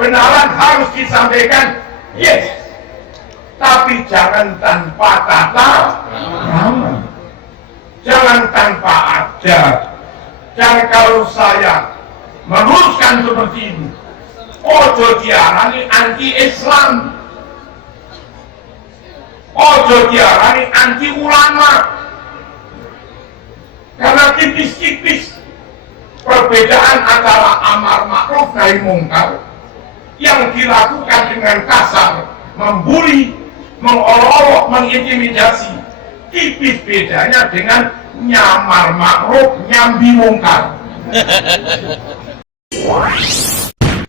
kebenaran harus disampaikan, yes, tapi jangan tanpa tata krama, jangan tanpa adab. Dan kalau saya meluruskan seperti ini, ojo diarani anti-Islam, ojo diarani anti-ulama, karena tipis-tipis perbedaan antara amar ma'ruf nahi mungkar yang dilakukan dengan kasar, membuli, mengolok-olok, mengintimidasi, tipis bedanya dengan nyamar ma'ruf, nyambi mungkar.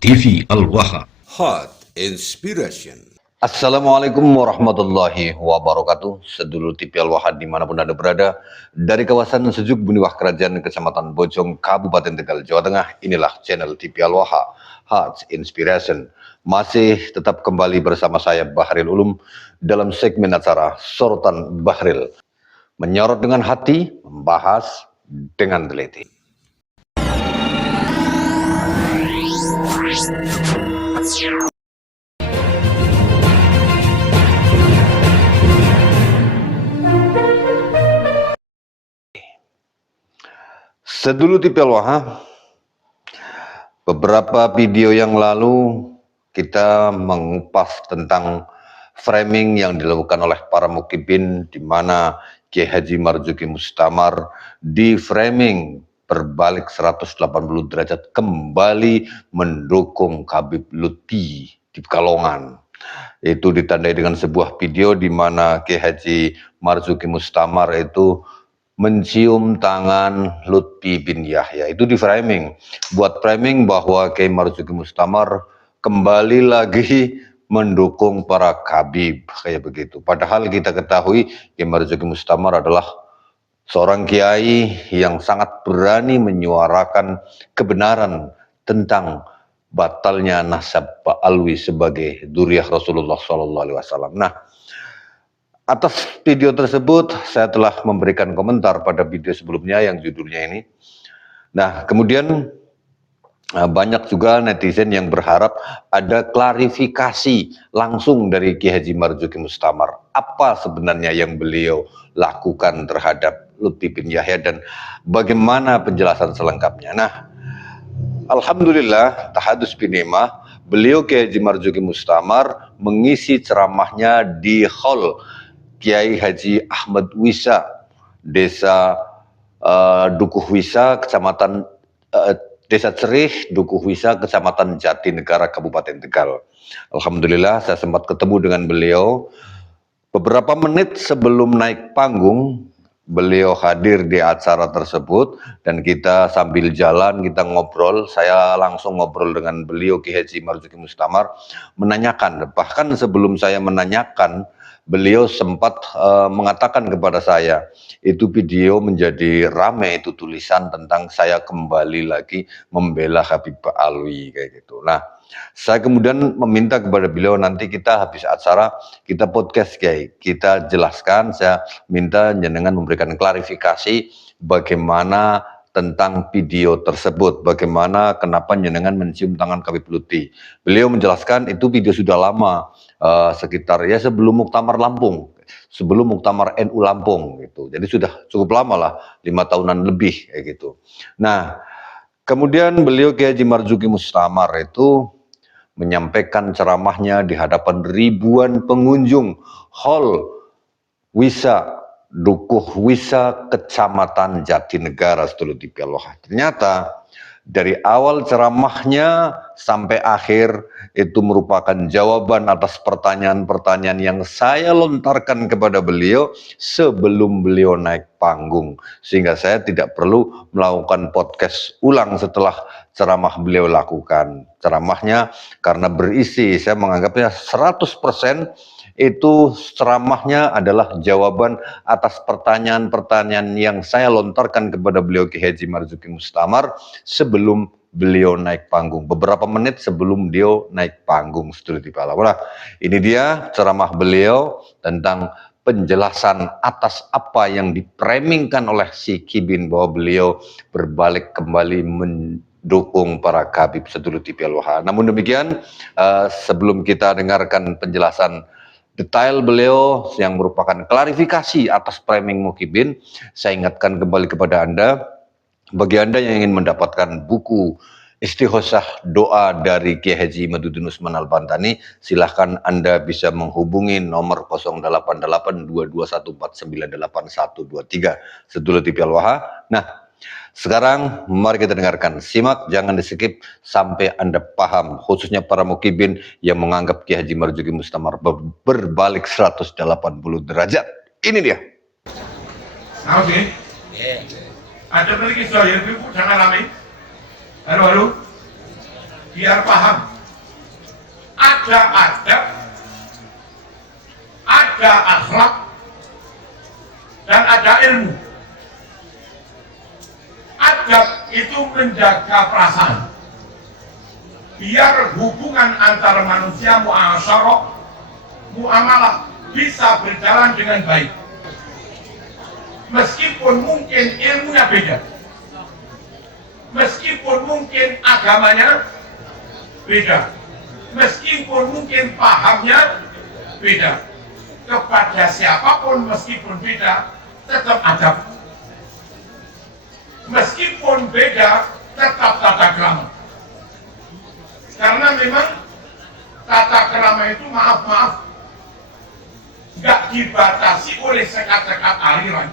TV Al-Waha. Hot Inspiration. Assalamualaikum warahmatullahi wabarakatuh. Sedulur TV Al-Waha dimanapun Anda berada, dari kawasan sejuk Buniwah Kerajaan Kecamatan Bojong, Kabupaten Tegal, Jawa Tengah, inilah channel TV Al-Waha, Hot Inspiration. Masih tetap kembali bersama saya Bahril Ulum dalam segmen acara Sorotan Bahril. Menyorot dengan hati, membahas dengan teliti. Sedulur TV Al-Waha, beberapa video yang lalu kita mengupas tentang framing yang dilakukan oleh para mukibin, di mana Kiai Haji Marzuki Mustamar di framing berbalik 180 derajat kembali mendukung Habib Lutfi di Pekalongan. Itu ditandai dengan sebuah video di mana Kiai Haji Marzuki Mustamar itu mencium tangan Lutfi bin Yahya. Itu di framing, buat framing bahwa Kiai Marzuki Mustamar kembali lagi mendukung para Habib, kayak begitu. Padahal kita ketahui Kiai Marzuki Mustamar adalah seorang kiai yang sangat berani menyuarakan kebenaran tentang batalnya nasab Pak Alwi sebagai dzurriyyah Rasulullah SAW. Nah, atas video tersebut saya telah memberikan komentar pada video sebelumnya yang judulnya ini. Nah, kemudian banyak juga netizen yang berharap ada klarifikasi langsung dari Kiai Haji Marzuki Mustamar. Apa sebenarnya yang beliau lakukan terhadap Lutfi bin Yahya dan bagaimana penjelasan selengkapnya. Nah, alhamdulillah, tahadus binemah, beliau Kiai Haji Marzuki Mustamar mengisi ceramahnya di hall Kiai Haji Ahmad Wisa, Desa Dukuh Wisa, Kecamatan Desa Cerih, Dukuh Wisa, Kecamatan Jatinegara, Kabupaten Tegal. Alhamdulillah saya sempat ketemu dengan beliau. Beberapa menit sebelum naik panggung, beliau hadir di acara tersebut dan kita sambil jalan, kita ngobrol. Saya langsung ngobrol dengan beliau Kiai Haji Marzuki Mustamar, menanyakan, bahkan sebelum saya menanyakan, beliau sempat mengatakan kepada saya, itu video menjadi rame, itu tulisan tentang saya kembali lagi membela Habib Alwi, kayak gitu. Nah, saya kemudian meminta kepada beliau, nanti kita habis acara, kita podcast Kiai, kita jelaskan, saya minta jenengan memberikan klarifikasi bagaimana tentang video tersebut, bagaimana kenapa jenengan mencium tangan Habib Lutfi. Beliau menjelaskan itu video sudah lama, sekitar ya sebelum Muktamar Lampung, sebelum Muktamar NU Lampung gitu. Jadi sudah cukup lama lah, 5 tahunan lebih kayak gitu. Nah, kemudian beliau Kiai Haji Marzuki Mustamar itu menyampaikan ceramahnya di hadapan ribuan pengunjung hall Wisa, Dukuh Wisa, Kecamatan Jatinegara, Sedulur TV Al-Waha. Ternyata dari awal ceramahnya sampai akhir itu merupakan jawaban atas pertanyaan-pertanyaan yang saya lontarkan kepada beliau sebelum beliau naik panggung, sehingga saya tidak perlu melakukan podcast ulang setelah ceramah beliau lakukan. Ceramahnya karena berisi, saya menganggapnya 100% itu ceramahnya adalah jawaban atas pertanyaan-pertanyaan yang saya lontarkan kepada beliau Kiai Haji Marzuki Mustamar sebelum beliau naik panggung, beberapa menit sebelum beliau naik panggung. Sedulur TV Al-Waha. Ini dia ceramah beliau tentang penjelasan atas apa yang dipramingkan oleh si Kibin, bahwa beliau berbalik kembali dukung para kabib sedulur TV Al-Waha. Namun demikian, sebelum kita dengarkan penjelasan detail beliau yang merupakan klarifikasi atas framing Mukibin, saya ingatkan kembali kepada Anda, bagi Anda yang ingin mendapatkan buku Istighosah Doa dari Kiai Haji Imaduddin Usman Al-Bantani, silahkan Anda bisa menghubungi nomor 088221498123 sedulur TV Al-Waha. Nah, sekarang mari kita dengarkan, simak, jangan di skip sampai Anda paham, khususnya para mukibin yang menganggap Kiai Haji Marzuki Mustamar berbalik 180 derajat. Ini dia. Oke. Ada lagi soal Ibu, jangan rame. Halo, biar paham. Ada adab, ada akhlak, dan ada ilmu. Adab itu menjaga perasaan, biar hubungan antara manusia muasyarah, muamalah bisa berjalan dengan baik. Meskipun mungkin ilmunya beda, meskipun mungkin agamanya beda, meskipun mungkin pahamnya beda, kepada siapapun meskipun beda tetap adab. Meskipun beda, tetap tata krama. Karena memang tata krama itu maaf-maaf nggak dibatasi oleh sekat-sekat aliran.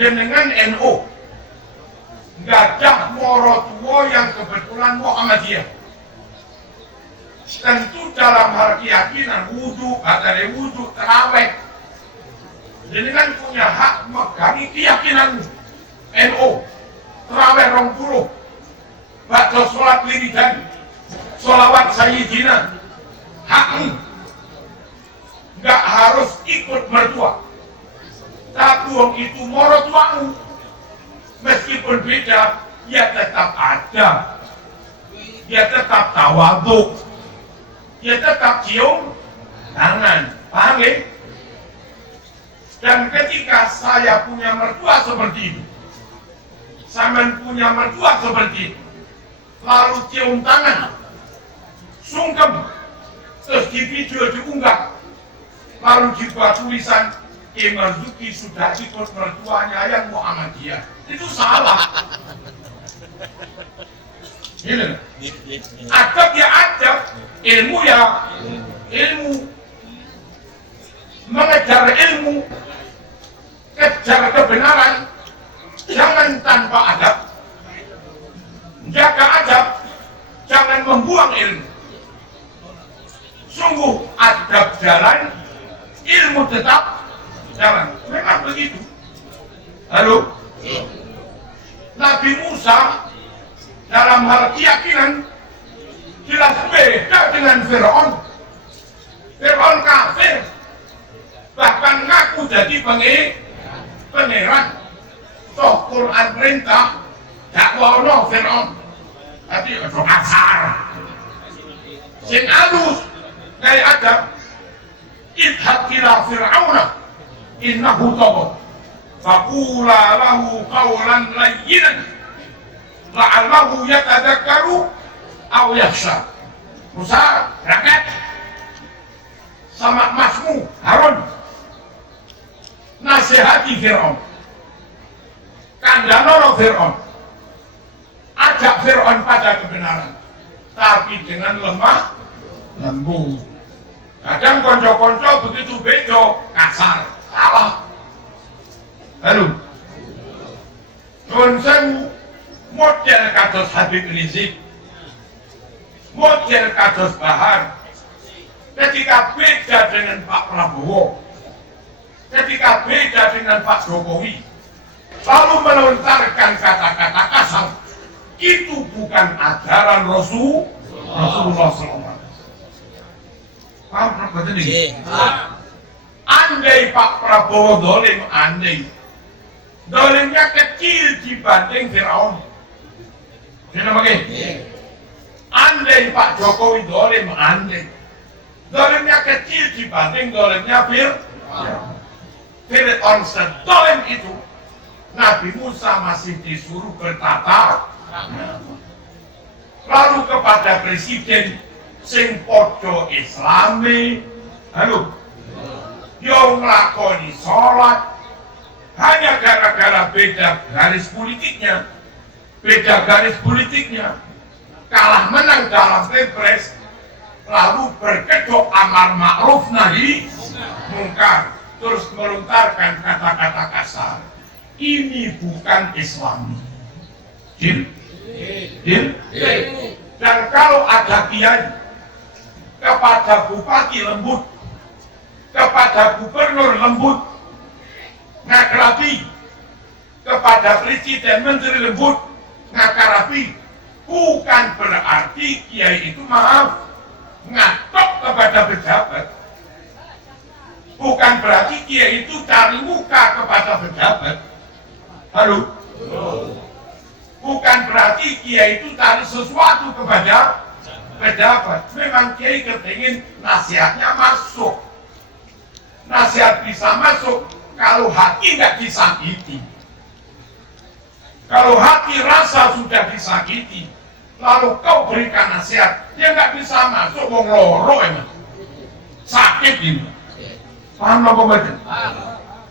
Jenengan NU, gadah moro tua yang kebetulan Muhammadiyah. Tentu dalam hal keyakinan wudu, badai wudu, terawih, jenengan punya hak megangi keyakinanmu. NU, terawih 20, bakal sholat wiridan, sholawat sayyidina, hakmu. Nggak harus ikut mertua, tapi wong itu moro tuamu, meskipun beda, ya tetap ada, ya tetap tawaduk, ya tetap cium tangan, paham ya? Dan ketika saya punya mertua seperti itu, Saman punya mertua seperti itu, lalu cium tangan, sungkem, terus di video diunggah, lalu dibuat tulisan, Marzuki sudah ikut mertuanya yang Muhammadiyah, itu salah. Ini adab ya adab, ilmu ya ilmu, mengejar ilmu, kejar kebenaran. Jangan tanpa adab, jaga adab, jangan membuang ilmu. Sungguh adab jalan, ilmu tetap jalan. Memang begitu. Halo, Nabi Musa dalam hal keyakinan jelas beda dengan Fir'aun. Fir'aun kafir, bahkan ngaku jadi pangeran. Toh Quran perintah dakwono Fir'aun, tapi itu kasar. Sing alus kayak adab, idhab ila Fir'auna innahu tagha faqula lahu qawlan layyinan la'allahu yatadakkaru aw yakhsha. Musa berangkat sama masmu Harun, nasihati Fir'aun, kandhanono Fir'aun, ajak Fir'aun pada kebenaran, tapi dengan lemah lembut. Kadang konco-konco begitu bejo, kasar, salah. Halo, nuwun sewu, model kados Habib Rizik, model kados Bahar, ketika beda dengan Pak Prabowo, ketika beda dengan Pak Jokowi, lalu melontarkan kata-kata kasar, itu bukan ajaran Rasulullah SAW. Paham betul ini? Andai Pak Prabowo dolim, andai dolimnya kecil dibanding Fir'aun. Andai Pak Jokowi dolim, andai dolimnya kecil dibanding dolimnya Fir'aun. Fir'aun sedolim itu, Nabi Musa masih disuruh bertata lalu kepada presiden sing podo Islami, yo nglakoni sholat, hanya gara-gara beda garis politiknya, kalah menang dalam pilpres, lalu berkedok amar ma'ruf nahi mungkar, terus melontarkan kata-kata kasar. Ini bukan Islami. Dan kalau ada kiai kepada bupati lembut, kepada gubernur lembut, ngakarapi, kepada presiden menteri lembut, ngakarapi, bukan berarti kiai itu maaf ngatok kepada pejabat. Bukan berarti kiai itu cari muka kepada pejabat. Bukan berarti kiai itu cari sesuatu kepada pejabat. Memang kiai kepingin nasihatnya masuk. Nasihat bisa masuk kalau hati nggak disakiti. Kalau hati rasa sudah disakiti, lalu kau berikan nasihat, dia nggak bisa masuk, wong loro emang sakit ini. Paham apa betul?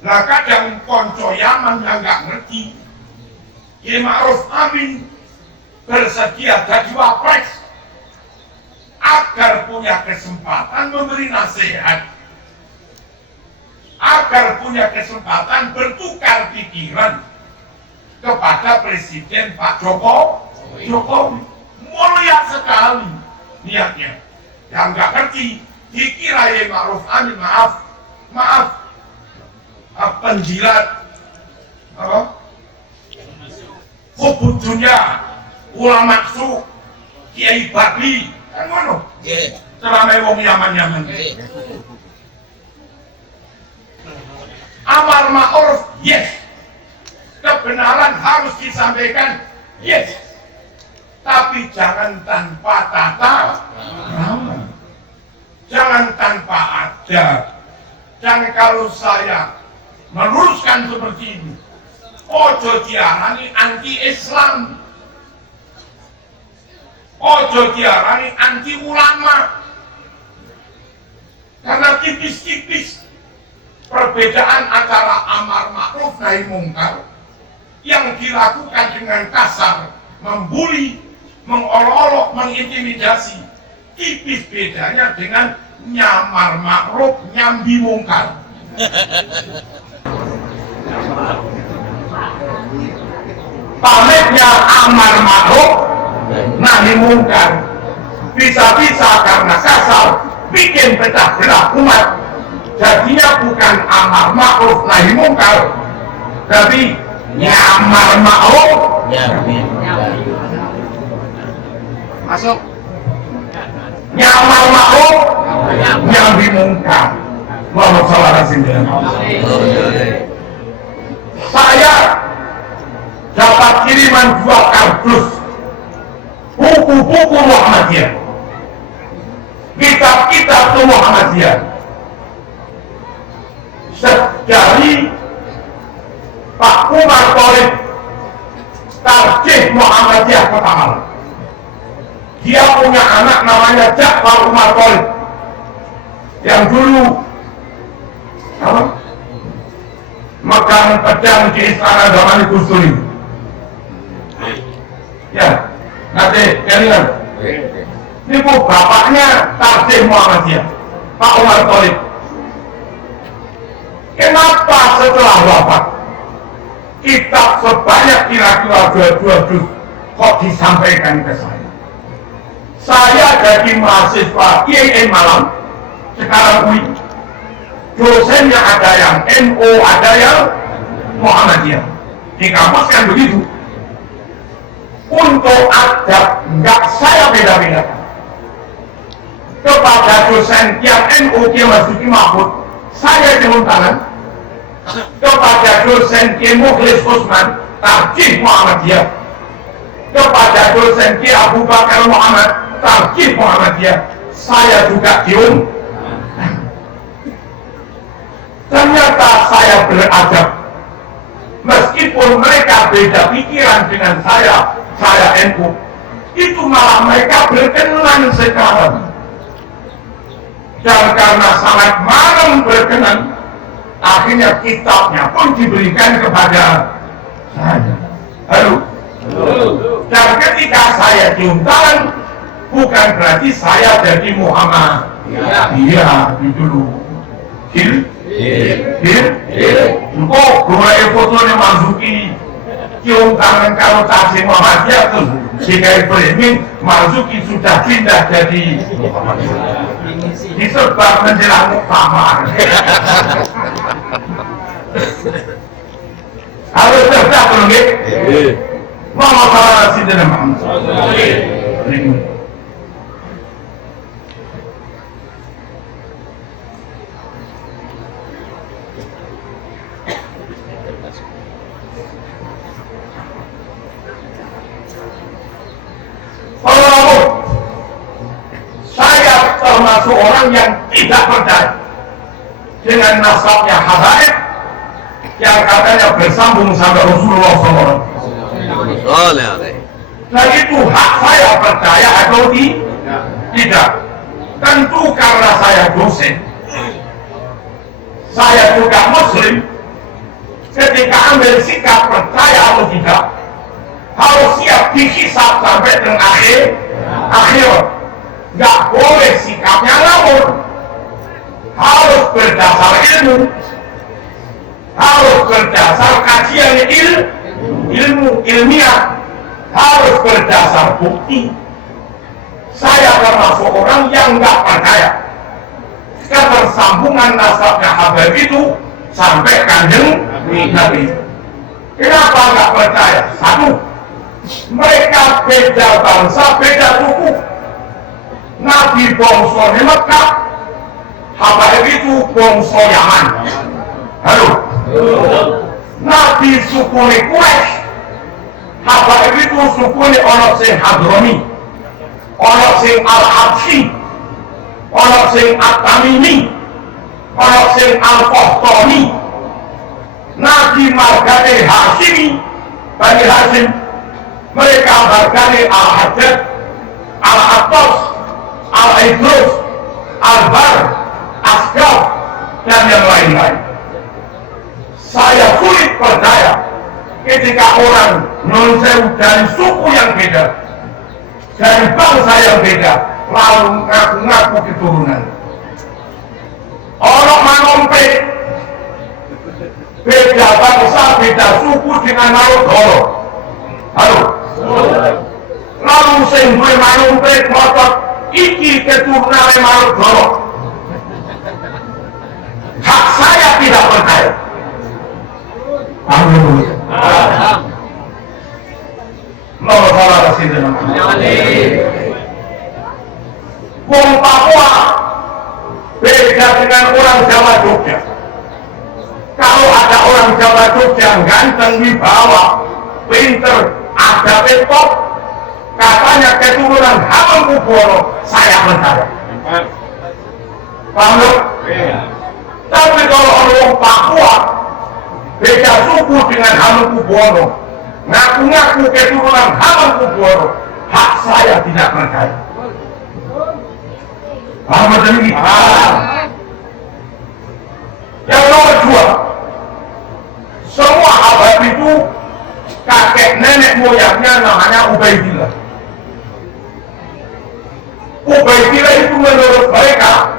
Nah kadang konco Yaman yang nggak ngerti, Kiai Ma'ruf Amin bersedia jadi wapres agar punya kesempatan memberi nasihat, agar punya kesempatan bertukar pikiran kepada Presiden Pak Jokowi. Mulia sekali niatnya. Yang nggak ngerti dikira Kiai Ma'ruf Amin maaf penjilat hubud dunia, ulama su, kiai babi, kan ngono. Selama wong Yaman. Amar ma'ruf, yes. Kebenaran harus disampaikan, yes. Tapi jangan tanpa tata krama. Jangan tanpa adab. Dan kalau saya meluruskan seperti ini, ojo diarani anti-Islam, ojo diarani anti-ulama, karena tipis-tipis perbedaan antara amar ma'ruf nahi mungkar yang dilakukan dengan kasar, membuli, mengolok-olok, mengintimidasi, tipis bedanya dengan nyamar ma'ruf nyambi mungkar. Pamitnya amar ma'ruf nahi mungkar, bisa-bisa karena kasar bikin pecah belah umat. Jadinya bukan amar ma'ruf nahi mungkar, tapi nyamar ma'ruf masuk, nyamar ma'ruf nyambi mungkar. Allahumma shalli ala sayyidina. Saya dapat kiriman 2 kardus buku-buku Muhammadiyah, kitab-kitab Muhammadiyah dari Pak Umar Tholib, Tarjih Muhammadiyah Kota Malang. Dia punya anak namanya Ja'far Umar Tholib yang dulu megang pedang di istana zaman Gus Dur. Ya, nanti kalian. Ini bapaknya Tarjih Muhammadiyah, Pak Umar Tholib. Kenapa setelah wafat kitab sebanyak kira-kira 22 juz kok disampaikan ke saya? Saya jadi mahasiswa IAIN Malang, sekarang UI. Dosennya ada yang NU, ada yang Muhammadiyah. Di kampus kan begitu. Untuk adab nggak saya beda-bedakan. Kepada dosen yang NU Kiai Basuki Mahmud, saya turun tangan. Kepada dosen Kiai Mukhlis Usman, Tarjih Muhammadiyah. Kepada dosen Kiai Abu Bakar Muhammad, Tarjih Muhammadiyah, saya juga cium. Ternyata saya beradab. Meskipun mereka beda pikiran dengan saya NU. itu malah mereka berkenan sekarang. Dan karena sangat malam berkenan, akhirnya kitabnya pun diberikan kepada saya. Halo? Dan ketika saya cium tangan, bukan berarti saya jadi Muhammad. Iya, itu dulu. Hil? Kok gue fotonya Marzuki cium tangan kalau Tasik Muhammadiyah tuh jika framing Marzuki sudah pindah jadi disebar menjelang muktamar. Harus cerdas belum ya? Mama salah sih dengan Muhammad. Saya termasuk orang yang tidak percaya dengan nasabnya Habaib yang katanya bersambung sama Rasulullah SAW. Dan itu hak saya percaya atau tidak. Tentu karena saya dosen, saya juga Muslim. Ketika ambil sikap percaya atau tidak, harus siap dihisab sampai dengan akhir. Nggak boleh sikapnya ngawur, harus berdasar ilmu, harus berdasar kajian ilmiah, harus berdasar bukti. Saya termasuk orang yang nggak percaya kebersambungan nasabnya Habib itu sampai Kanjeng Nabi. Kenapa nggak percaya? Satu, mereka beda bangsa, beda suku. Nabi bangsa Mekah, Habaib itu bangsa Yaman. Halo. Nabi suku Quraisy, Habaib itu suku orang sing Hadrami, orang sing Al-Habsyi, orang sing At-Tamimi, orang sing Al-Qahtani. Nabi margane Hashimi, Bani Hashim. Mereka margane Al-Haddad, Al-Attas, Al-Idrus, Al-Bar, Asgaf, dan yang lain-lain. Saya sulit percaya ketika orang non-Sewu dari suku yang beda, dari bangsa yang beda, lalu ngaku-ngaku keturunan. Orang Manompe, beda bangsa, beda suku dengan Marudoro. Halo. Lalu sing duwe Manompe ngotot iki keturunan Marudoro. Hak saya tidak percaya. Amin. Nomor salah Rasulullah. Wong Papua beda dengan orang Jawa Jogja. Kalau ada orang Jawa Jogja ganteng wibawa, pinter, ada top, katanya keturunan Hamengkubuwono, saya percaya. Paham? Tapi kalau orang Papua beda suku dengan Hamengkubuwono, ngaku-ngaku keturunan Hamengkubuwono, hak saya tidak percaya. Paham ini? Yang nomor dua, semua Habib itu kakek nenek moyangnya namanya Ubaidillah. Ubaidillah itu menurut mereka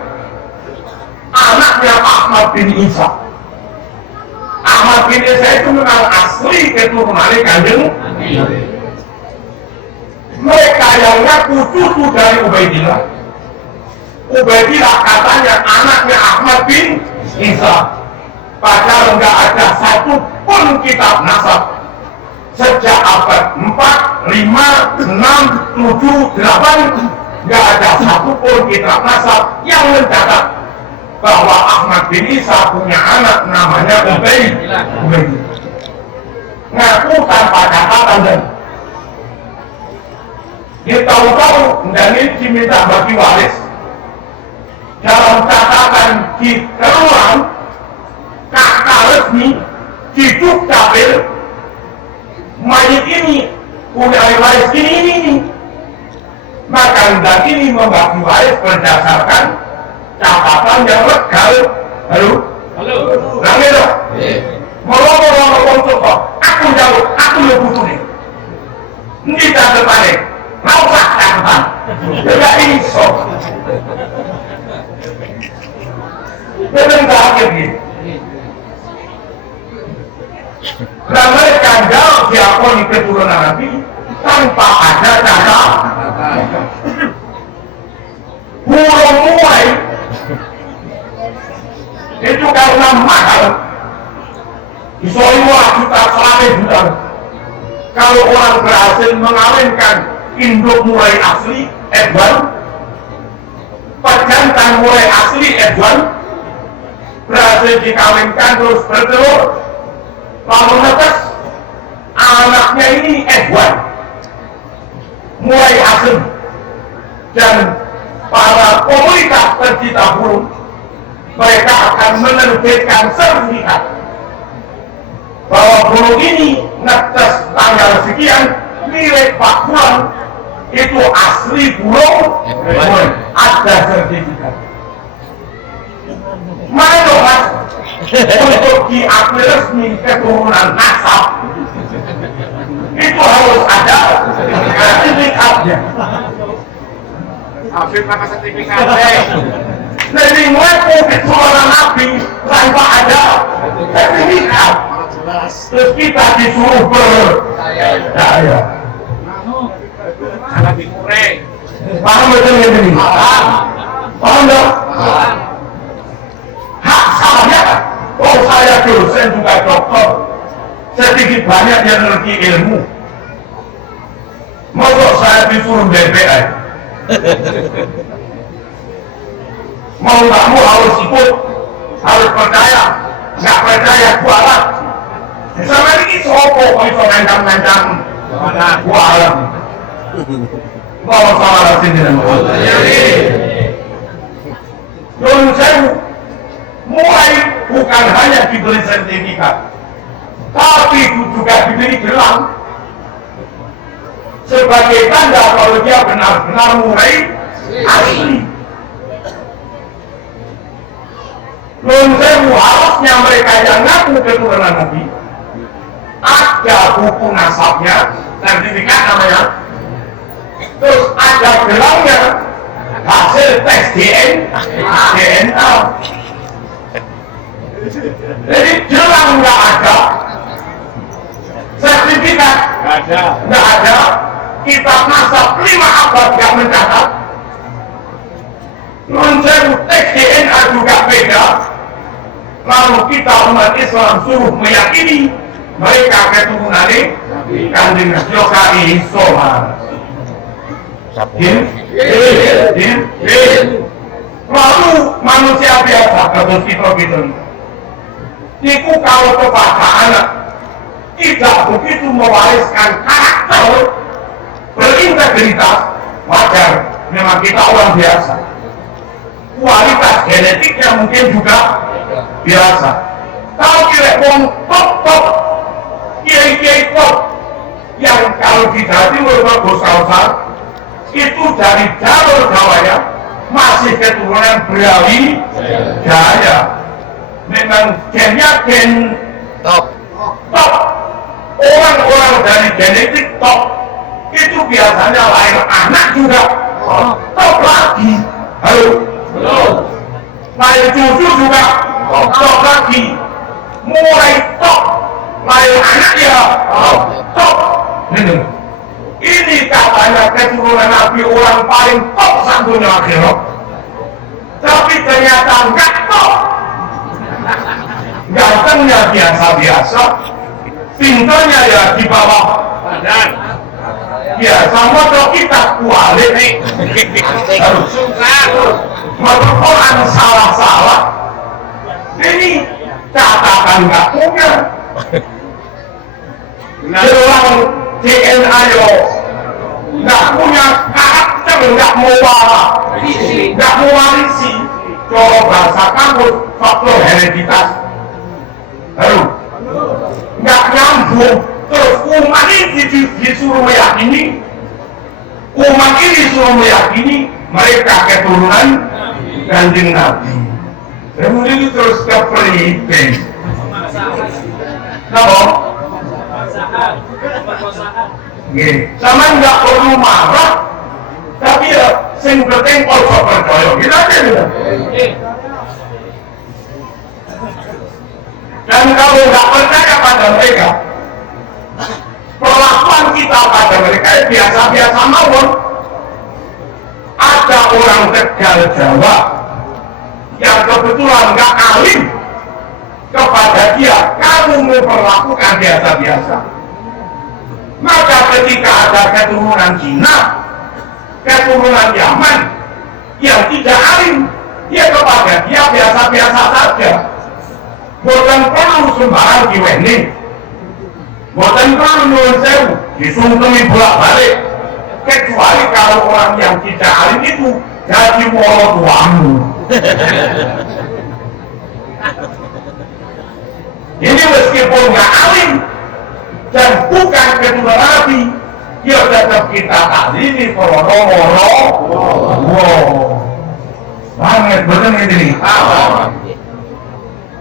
anaknya Ahmad bin Isa. Ahmad bin Isa itu memang asli keturunannya Kanjeng. Mereka yang ngaku cucu dari Ubaidillah. Ubaidillah katanya anaknya Ahmad bin Isa. Padahal nggak ada satu pun kitab nasab sejak abad 4, 5, 6, 7, 8 nggak ada satu pun kitab nasab yang mencatat bahwa Ahmad bin Isa punya anak namanya Ubaidillah. Ngaku tanpa catatan dan dia tahu-tahu dan ini diminta bagi waris. Dalam catatan di keruang kakak resmi di Dukcapil, mayit ini punya waris ini undang-undang ini membagi waris berdasarkan catatan yang legal. Halo? Rame dong? Ngomong-ngomong kok, aku jauh, aku yang butuh nih. Ini tak terpanik, mau tak catatan, tidak iso. Memang tak akhir gitu. Nah mereka jauh diakoni keturunan Nabi tanpa ada catatan. Belum mulai itu karena mahal. Isoiwa juta selama juta. Kalau orang berhasil mengawinkan induk mulai asli Edwan, pejantan mulai asli Edwan, berhasil dikawinkan terus bertelur, lalu netes anaknya ini Edwan mulai asli, dan para komunitas pecinta burung mereka akan menerbitkan sertifikat bahwa burung ini netes tanggal sekian milik Pak Fulan, itu asli burung, ada sertifikat. Mana mas untuk diakui resmi keturunan nasab itu harus ada sertifikatnya. Afif pakai sertifikatnya. Jadi ngaku keturunan Nabi tanpa ada sertifikat. Terus kita disuruh berdaya. Salah dikureng. Paham betul ini? Paham dong? Hak saya, oh saya dosen juga dokter, sedikit banyak yang ngerti ilmu. Masa saya disuruh BPN? Mau nggak mau harus ikut, harus percaya, nggak percaya kualat. Sama ini sopo, itu ngancam-ngancam kualat. Mau salah sini dan Nun Sewu mulai bukan hanya diberi sertifikat, tapi juga diberi gelang sebagai tanda kalau dia benar-benar mulai asli. Nun Sewu harusnya mereka yang ngaku keturunan Nabi ada buku nasabnya, sertifikat namanya, terus ada gelangnya, hasil tes DNA. Jadi gelang nggak ada, sertifikat nggak ada, kitab nasab 5 abad nggak mencatat, Nun Sewu tes DNA juga beda. Lalu kita umat Islam suruh meyakini mereka keturunan Kanjeng Nabi iso. Lalu manusia biasa kados kita gitu. Niku kalau kepada anak tidak begitu mewariskan karakter berintegritas, wajar. Memang kita orang biasa. Kualitas genetiknya mungkin juga biasa. Kalau kira top kiai top yang kalau di Jawa Timur besar itu dari jalur Jawanya masih keturunan Betawi Jaya. Memang gennya gen top. Orang-orang dari genetik top itu biasanya lahir anak juga top lagi. Halo. Lahir cucu juga top lagi. Mulai top. Lahir anak ya top. Ini katanya keturunan Nabi orang paling top santunya akhirat. Tapi ternyata enggak top. Gantengnya biasa-biasa, pintarnya ya di bawah badan. Ya sama dong kita kualit nih. Maka orang salah-salah. Ini catatan nggak punya. Jelang DNA yo nggak punya karakter, nggak mau warisi. Kalau bahasa kampus faktor hereditas. Lalu nggak nyambung. Terus umat ini disuruh meyakini, umat ini semua meyakini mereka keturunan Kanjeng Nabi. Kemudian itu terus kepriben. Kenapa? Nggih, sama nggak perlu marah, tapi ya sing penting ojo percaya. Kita aja ya. Dan kalau nggak percaya pada mereka, perlakuan kita pada mereka biasa-biasa mawon. Ada orang Tegal Jawa yang kebetulan nggak alim, kepada dia kamu memperlakukan biasa-biasa. Maka ketika ada keturunan Cina, keturunan Yaman yang tidak alim, dia kepada dia biasa-biasa saja. Bukan perlu sembarang diwening, bukan perlu nyuwun sewu disungkemi bolak-balik, kecuali kalau orang yang tidak alim itu jadi wolo tuamu. Ini meskipun nggak alim dan bukan keturunan Nabi, ya tetap kita taklimi woro-woro. Wow, banget betul ini.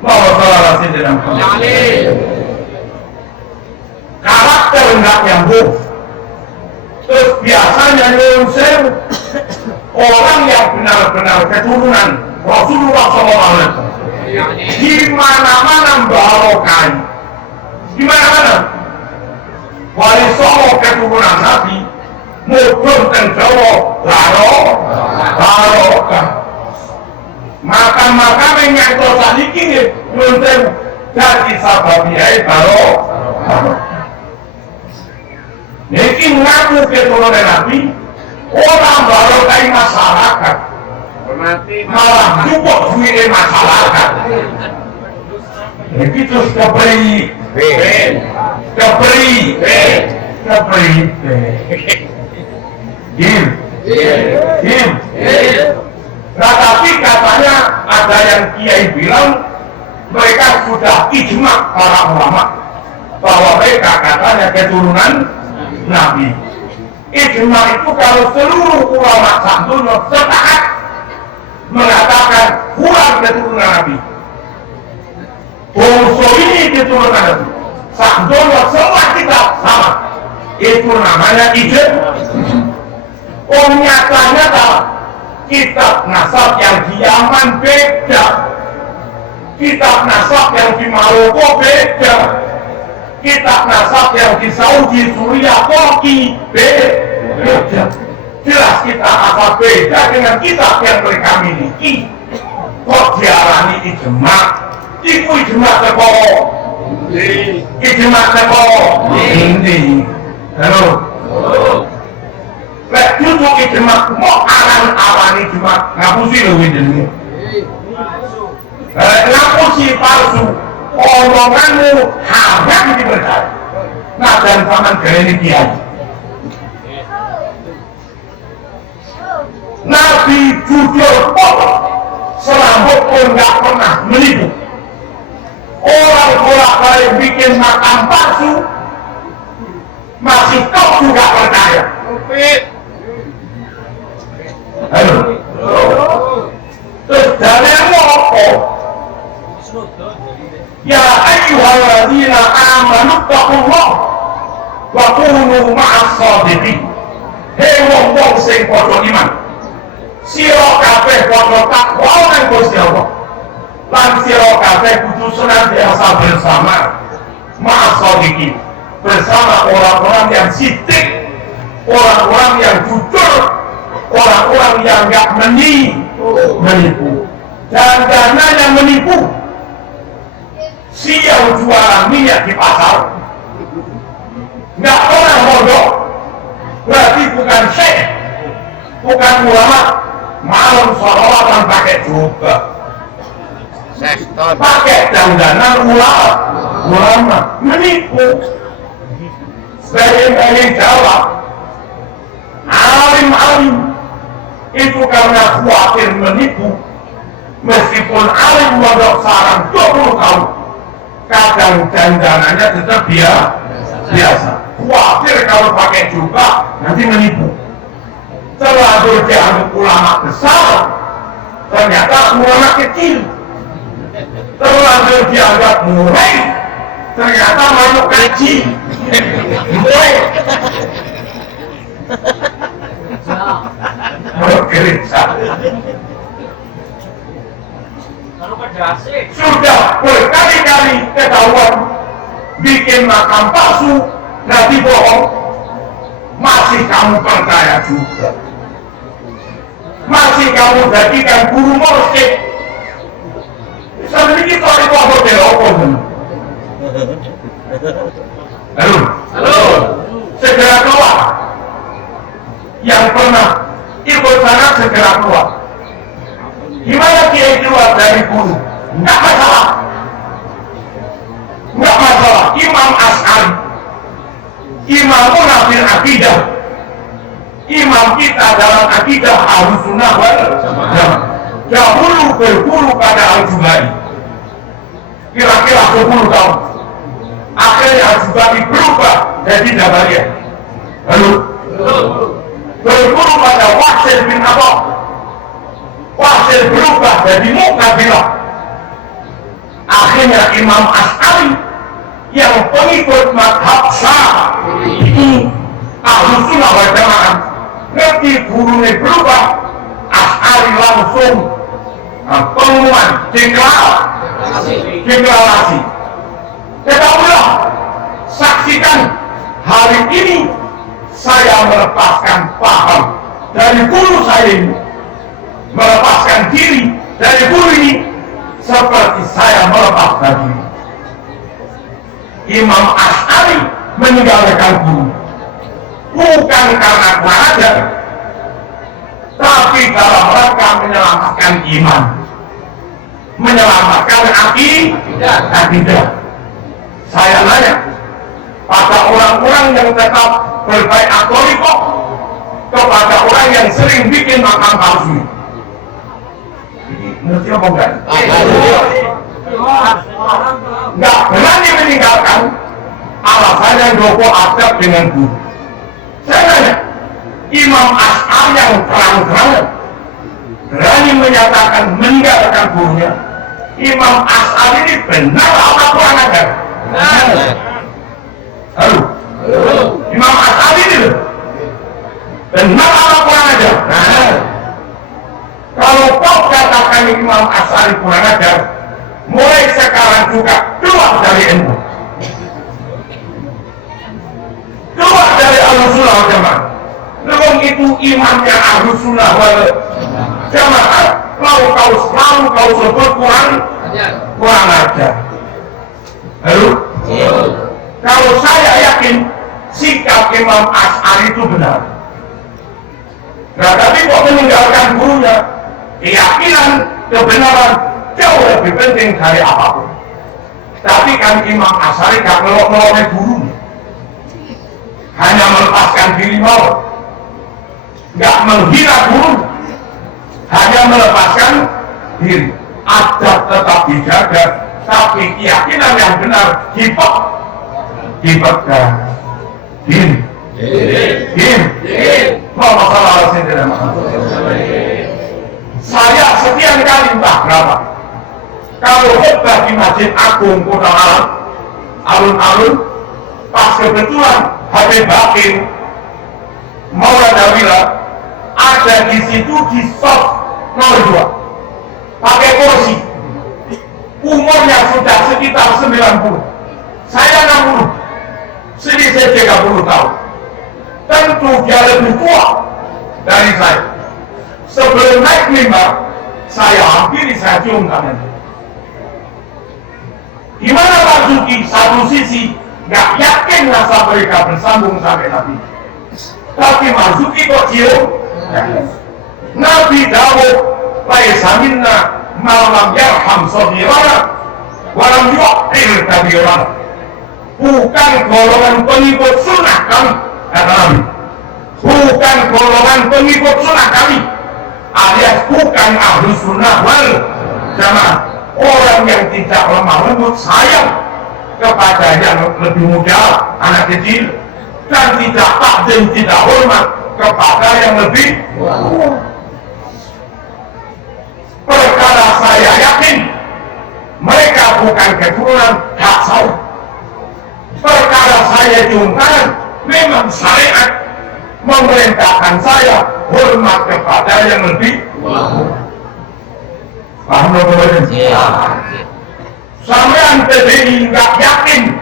Bahwa saudara sini dalam karakter nggak nyambung. Terus biasanya nyuwun sewu orang yang benar-benar keturunan Rasulullah SAW di mana-mana barokah, di mana-mana. Wali Songo keturunan Nabi, mudun dan Jawa barokah. Makam-makam yang nyangkut sadiki nih, nyuwun jadi sababiyai barokah. Niki ngaku keturunan Nabi, orang barokah masyarakat, malah cukup duit masyarakat. Niki terus keberi, Gim. Nah tapi katanya ada yang kiai bilang mereka sudah ijma para ulama bahwa mereka katanya keturunan Nabi. Ijma itu kalau seluruh ulama santunnya sepakat mengatakan kurang keturunan Nabi. Bungsu ini keturunan Nabi. Santunnya semua kitab sama. Itu namanya ijma. Nyata-nyata kitab nasab yang di Yaman beda, kitab nasab yang di Maroko beda, kitab nasab yang di Saudi, Suriah, Turki beda. Jelas kita apa beda dengan kitab yang mereka miliki. Kok diarani ijma? Iku ijma teko. Ijma teko. Ini. Halo. Lek cucuk ijma mau aran ijma ngapusi lho jenenge. Ngapusi palsu. Omonganmu haram dipercaya. Nah dan zaman ini kiai. Nabi jujur pun serambut pun nggak pernah menipu. Orang bolak-balik bikin makam palsu masih kau juga percaya. Halo. Terus dalil apa? Ya ayyuhalladzina amanu taqullah wa kunu ma'as shadiqin. Hei wong-wong sing padha iman, sira kabeh padha takwa nang Gusti Allah. Lan sira kabeh kudu senantiasa bersama ma'as shadiqin, bersama orang-orang yang sidik, orang-orang yang jujur, orang-orang yang nggak menipu. Jangan yang menipu. Si yang jualan minyak di pasar nggak pernah bodoh, berarti bukan syekh, bukan ulama. Malam sholawatan pakai jubah, pakai dandanan ulama menipu. Sebagai Jawa alim itu karena khawatir menipu, meskipun alim mondok sarang 20 tahun, kadang dandanannya tetap biasa. Khawatir kalau pakai jubah nanti menipu. terlanjur dianggap ulama besar, ternyata ulama kecil. Terlanjur dianggap murid, ternyata makhluk kecil. Gereja sudah berkali-kali ketahuan bikin makam palsu, nabi bohong, masih kamu percaya juga, masih kamu jadikan guru mursyid. Sampai kita di bawah belokon. Halo, segera keluar. Yang pernah ikut sana segera keluar. Gimana dia keluar dari guru? Enggak masalah. Enggak masalah. Imam Asy'ari, Imam Munafil Akidah, imam kita dalam akidah Ahlussunnah wal Jamaah, dahulu berguru pada Al-Jubairi kira-kira 10 tahun. Akhirnya Al-Jubairi berubah jadi Jabariyah. Lalu berguru pada Wasil bin Abbas, Wasil berubah jadi Mu'tazilah. Akhirnya Imam Asy'ari yang pengikut mazhab Syafi'i Ahlussunnah wal Jamaah, ngerti gurunya berubah, Asy'ari langsung pengumuman deklarasi. Ketahuilah, saksikan, hari ini saya melepaskan paham dari guru saya ini, melepaskan diri dari guru ini seperti saya melepaskan diri. Imam Asy'ari meninggalkan guru bukan karena kurang ajar, tapi dalam rangka menyelamatkan iman, menyelamatkan akidah. Saya nanya pada orang-orang yang tetap berbaiat thariqah kepada orang yang sering bikin makam palsu. Ngerti apa enggak? Enggak berani meninggalkan, alasannya Joko adab dengan guru. Saya nanya, Imam Asy'ari yang terang-terangan berani menyatakan meninggalkan gurunya, Imam Asy'ari ini benar apa kurang ajar? Halo, Imam Asy'ari ini benar apa kurang ajar? Kalau kau katakan Imam Asy'ari kurang ajar, mulai sekarang juga keluar dari NU, keluar dari Ahlussunnah wal Jamaah. Memang itu imamnya Ahlussunnah wal Jamaah, lalu kau sebut kurang ajar. Lalu kalau saya yakin sikap Imam Asy'ari itu benar. Nah, tapi kok meninggalkan gurunya? Keyakinan, kebenaran jauh lebih penting dari apapun. Tapi kan Imam Asy'ari gak melok-meloknya gurunya, hanya melepaskan diri mau, gak menghina guru, hanya melepaskan diri. Adab tetap dijaga, tapi keyakinan yang benar dipegang. Saya sekian kali entah berapa, kalau khutbah di Masjid Agung Kota Malang, alun-alun, pas kebetulan Habib Bakir Maulana Wila ada di situ di stop nomor 2, pakai kursi, umurnya sudah sekitar 90, saya 60, selisih 30 tahun. Tentu dia lebih tua dari saya. Sebelum naik mimbar, saya hampiri, saya cium tangannya. Gimana Pak Zuki? Satu sisi gak yakin nasab mereka bersambung sampai Nabi, tapi Marzuki kok cium? Nabi Dawud laisa minna malam yarham sahirana walam yu'ir kabirana. Bukan golongan pengikut sunnah kami, kata Nabi. Bukan golongan pengikut sunnah kami, alias bukan Ahlussunnah wal Jamaah. Orang yang tidak lemah lembut, sayang kepada yang lebih muda, anak kecil, dan tidak takdim, tidak hormat kepada yang lebih. Perkara saya yakin mereka bukan keturunan hak saya. Perkara saya ciumkan memang syariat memerintahkan saya hormat kepada yang lebih. Paham belum? Sampean PDI nggak yakin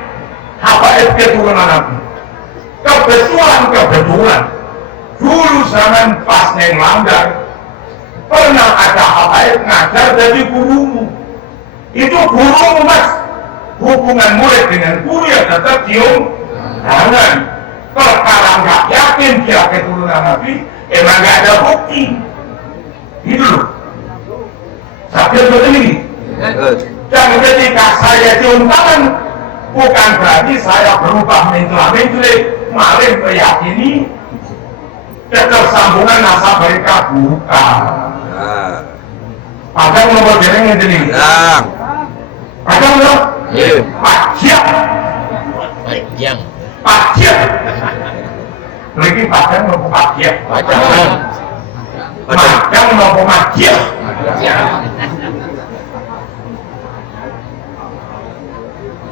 habaib keturunan Nabi. Kebetulan dulu zaman pas Neng Langgar pernah ada habaib ngajar jadi gurumu. Itu gurumu mas, hubungan murid dengan guru ya tetap cium tangan. Perkara nggak yakin dia keturunan Nabi, emang nggak ada bukti. Gitu loh. Sampai betul ini. Dan ketika saya cium tangan, bukan berarti saya berubah menteri malah meyakini ketersambungan nasab mereka, bukan. Padahal nomor jeneng ini. Padahal nomor. Pajak. Pajak. Lagi padahal nomor pajak. Padahal nomor pajak.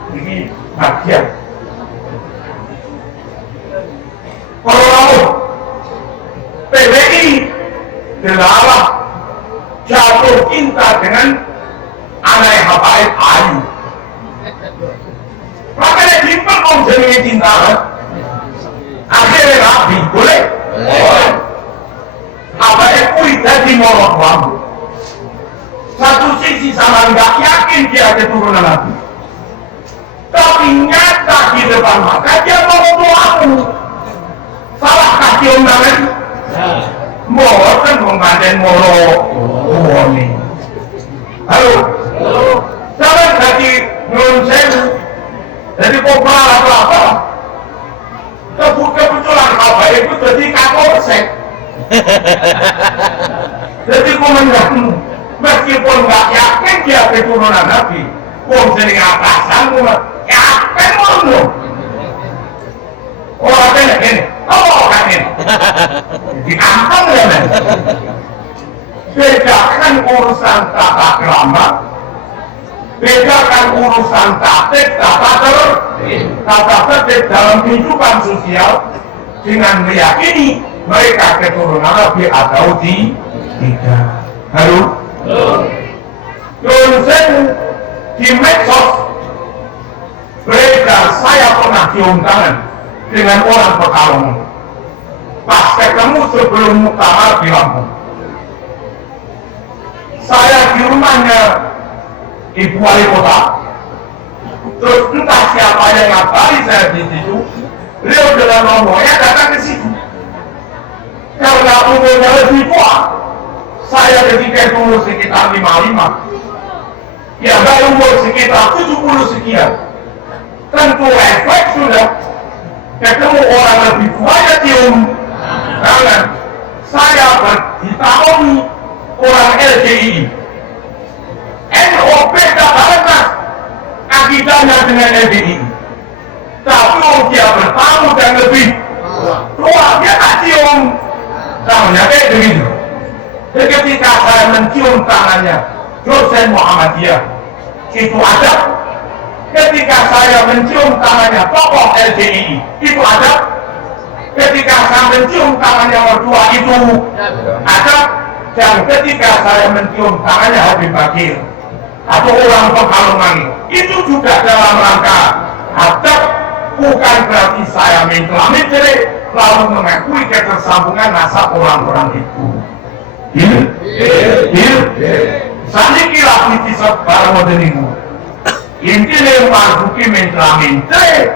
Ini bagian. Kalau PBI dilarang jatuh cinta dengan anak habaib Ayu. Makanya simpan om jenenge cinta kan? Akhirnya Nabi boleh? Boleh. Habaib kuwi dadi molok lampu. Satu sisi sama nggak yakin dia keturunan Nabi. Tapi nyata di depan mata dia mau aku. Salah kasih undangan. Mau kan mengaden moro. Halo. Jangan jadi nonsen. Jadi kopral apa? Kebetulan apa itu jadi kapolsek. Jadi komandan meskipun nggak yakin dia keturunan Nabi. Wong sing atasan yakin ngono. Ora kene kene. Oh, kene. Di kampung ya, men. Bedakan urusan tata krama. Bedakan urusan tata tertib dalam kehidupan sosial dengan meyakini mereka keturunan Nabi atau tidak. Halo? Dosen di medsos beredar saya pernah cium tangan dengan orang Pekalongan pas ketemu sebelum muktamar di Lampung. Saya di rumahnya Ibu Wali Kota, terus entah siapa yang ngabari saya di situ, beliau dengan rombongannya datang ke situ karena umurnya lebih tua. Saya ketika itu umur sekitar 55, ya baru umur sekitar 70 sekian. Tentu refleks sudah ketemu orang lebih tua ya cium tangan. Saya beritahu orang LDI NOP tak banget mas akidahnya dengan LDI, tapi dia bertamu dan lebih tua dia tak cium tangannya kayak begitu. Ketika saya mencium tangannya dosen Muhammadiyah itu ada. Ketika saya mencium tangannya tokoh LDI itu ada. Ketika saya mencium tangannya mertua itu ada. Dan ketika saya mencium tangannya Habib Bakir atau orang Pekalongan itu juga dalam rangka adab, bukan berarti saya menteri lalu mengakui ketersambungan nasab orang-orang itu. Sani kira piti barang modern itu. Intinya marzuki menteri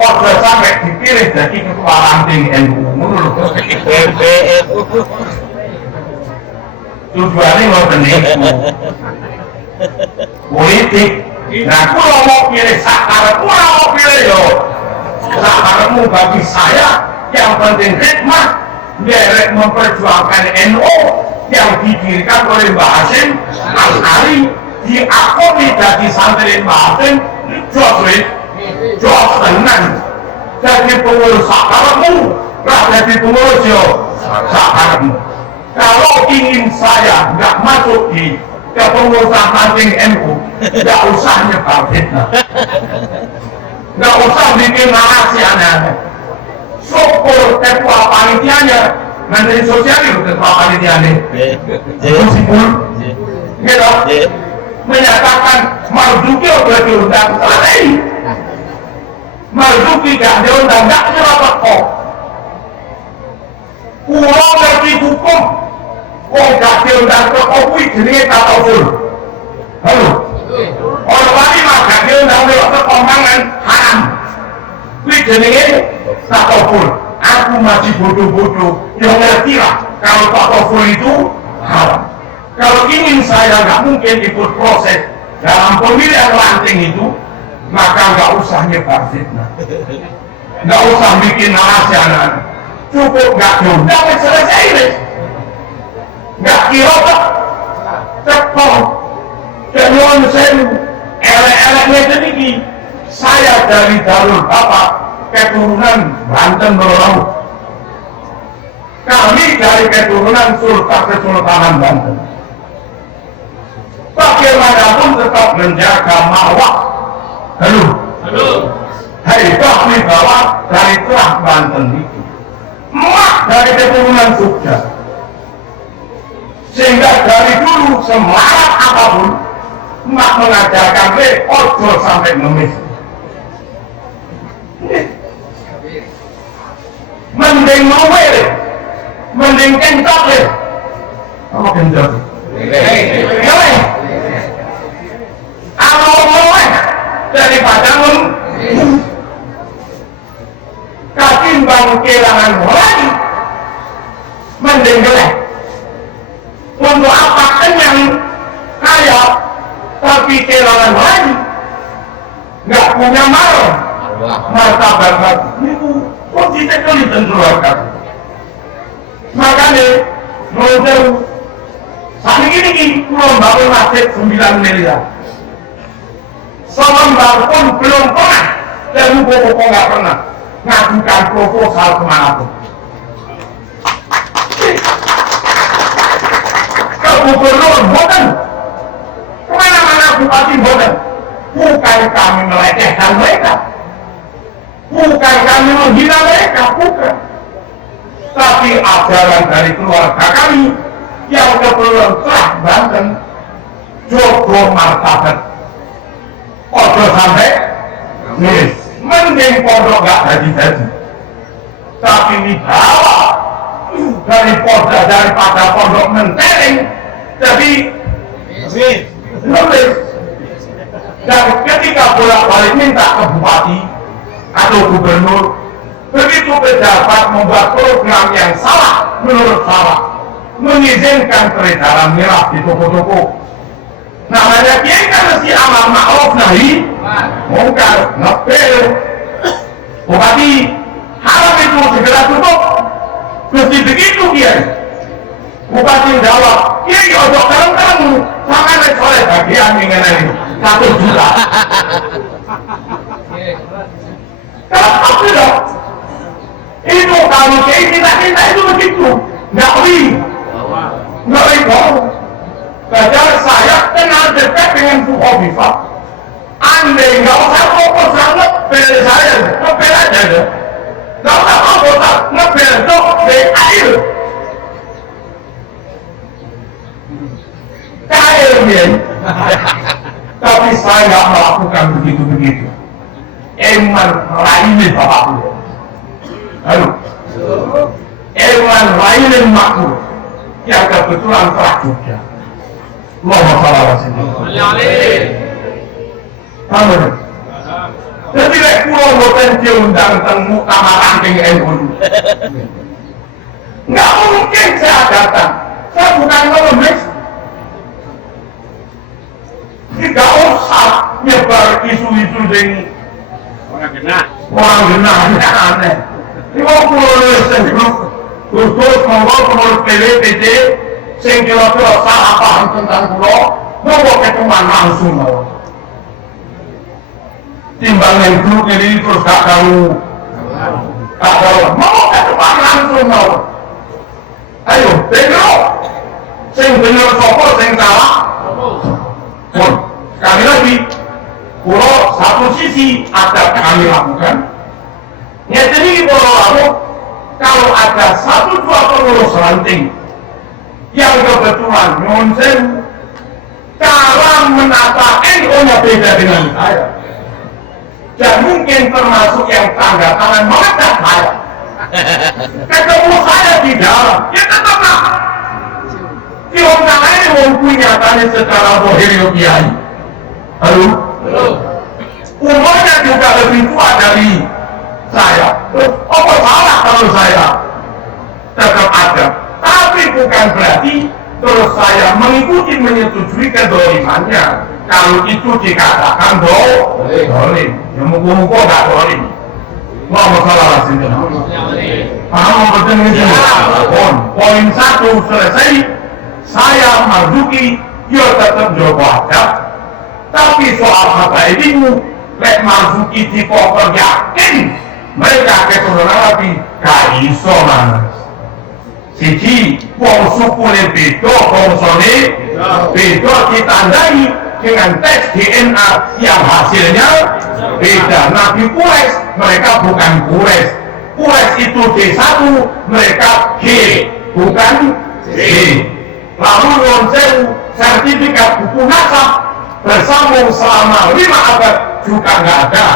ojo sampai dipilih jadi ketua ranting NU menurut tujuannya modern itu politik. Nah kalau mau pilih sakar, kalau mau pilih yo sakarmu bagi saya yang penting hikmah derek memperjuangkan NU yang didirikan oleh Mbak Hasim Al-Hari, diakomodasi santri Mbak Hasim Joswin tenang jadi pengurus sakarmu rakyat itu ngojo sakarmu. Kalau ingin saya nggak masuk di kepengurusan mancing NU, nggak usah nyebar fitnah, nggak usah bikin narasi aneh-aneh. Syukur ketua panitianya, menteri sosial itu ketua panitianya, Musibul, gitu, menyatakan Marzuki udah diundang, selesai. Marzuki gak diundang, gak nyerapet kok. Pulau ngerti hukum, kok gak diundang ke kopi jenis atau full. Halo, orang tadi mah gak diundang ke komangan haram. Wih jenis atau full. Aku masih bodoh-bodoh, yang ngerti lah kalau atau full itu haram. Kalau ingin saya gak mungkin ikut proses dalam pemilihan ranting itu, maka nggak usah nyebar fitnah, nggak usah bikin narasi aneh-aneh. Cukup nggak diundang, selesai deh. Nggak kira kok cepol dan nyuwun sewu elek-eleknya sedikit. Saya dari Darul Bapak keturunan Banten Berlaut. Kami dari keturunan Kesultanan Banten. Bagaimanapun tetap menjaga marwah. Halo. Haibah wibawa dari Telah Banten itu. Emak dari keturunan Jogja. Sehingga dari dulu semarak apapun, emak mengajarkan ojo sampai ngemis. Mending ngomel, mending kentok deh. Apa kentok? Ngomel. Kalau ngomel daripada ketimbang kehilangan lagi, mending gelek. Untuk apa kenyang kaya tapi kehilangan lagi, nggak punya martabat itu kok kita kali tentuakan. Makanya menurut saat ini belum bangun masjid 9 miliar. Selembar pun belum pernah dan buku-buku nggak pernah ngajukan proposal kemanapun. Ke gubernur bukan, kemana-mana bupati bukan. Bukan kami melecehkan mereka, bukan kami menghina mereka, bukan. Tapi ajaran dari keluarga kami yang kebetulan Telah Banten, jogo martabat. Ojo sampai nulis, mending pondok gak jadi-jadi, tapi dibawa daripada pondok mentereng jadi nulis. Dan ketika bolak-balik minta ke bupati atau gubernur, begitu pejabat membuat program yang salah menurut salah, mengizinkan peredaran miras di toko-toko. Namanya kiai kan mesti amar ma'ruf nahi mungkar, ngepel. Bupati haram itu segera tutup. Mesti begitu kiai. Bupati jawab, kiai ojo terang-terang sangat soleh bagian mengenai 1 juta. Kenapa tidak? Itu kalau kiai kita itu begitu, nggak riba. Padahal saya kenal dekat dengan Bu Khofifah. Andai nggak usah proposal ngepel saya, ngepel aja deh. Nggak usah proposal ngepel dok di air. Kail dia. Tapi saya nggak melakukan begitu-begitu. Eman lainnya bapakku. Halo. Eman lainnya makku yang kebetulan telah Jogja. Allahumma shalli ala sayyidina. Amin. Jadi lek kula mboten diundang teng muktamar ranting NU. Enggak mungkin saya datang. Saya bukan ngemis. Tidak usah nyebar isu-isu sing Orang genah. aneh. Ini mau kula grup khusus monggo pengurus PWPD sing kira-kira salah paham tentang kula, monggo ketemuan langsung mawon. Timbang yang grup ini terus gak tahu. Kalau mau ke depan langsung mau. Ayo, bener. Sing bener sopo, sing salah. Pun, sekali lagi, kalau satu sisi ada kami lakukan, jadi kalau ada satu dua pengurus ranting yang kebetulan nonsen cara menata NU-nya beda dengan saya, dan mungkin termasuk yang tanda tangan melekat saya, ketemu saya di dalam, ya tetaplah diundang ini mempunyai tanya secara bohir kiai. Halo? Umurnya juga lebih tua dari saya. Apa salah kalau saya tetap ada? Tapi bukan berarti terus saya mengikuti menyetujui kedolimannya. Kalau itu dikatakan dolim, ya muka-muka gak dolim. Wah, masalah sini. Paham betul ini? Poin satu selesai. Saya Marzuki, ya tetap jawab adab. Tapi soal harta ilmu, lek Marzuki dipokok yakin mereka keturunan Nabi gak iso mas. Siji, wong sukune beda, bongsone beda ditandai dengan tes DNA yang hasilnya beda. Nabi Quraisy, mereka bukan Quraisy. Quraisy itu D1, mereka G, bukan D. Lalu nonsen sertifikat buku nasab bersambung selama 5 abad juga nggak ada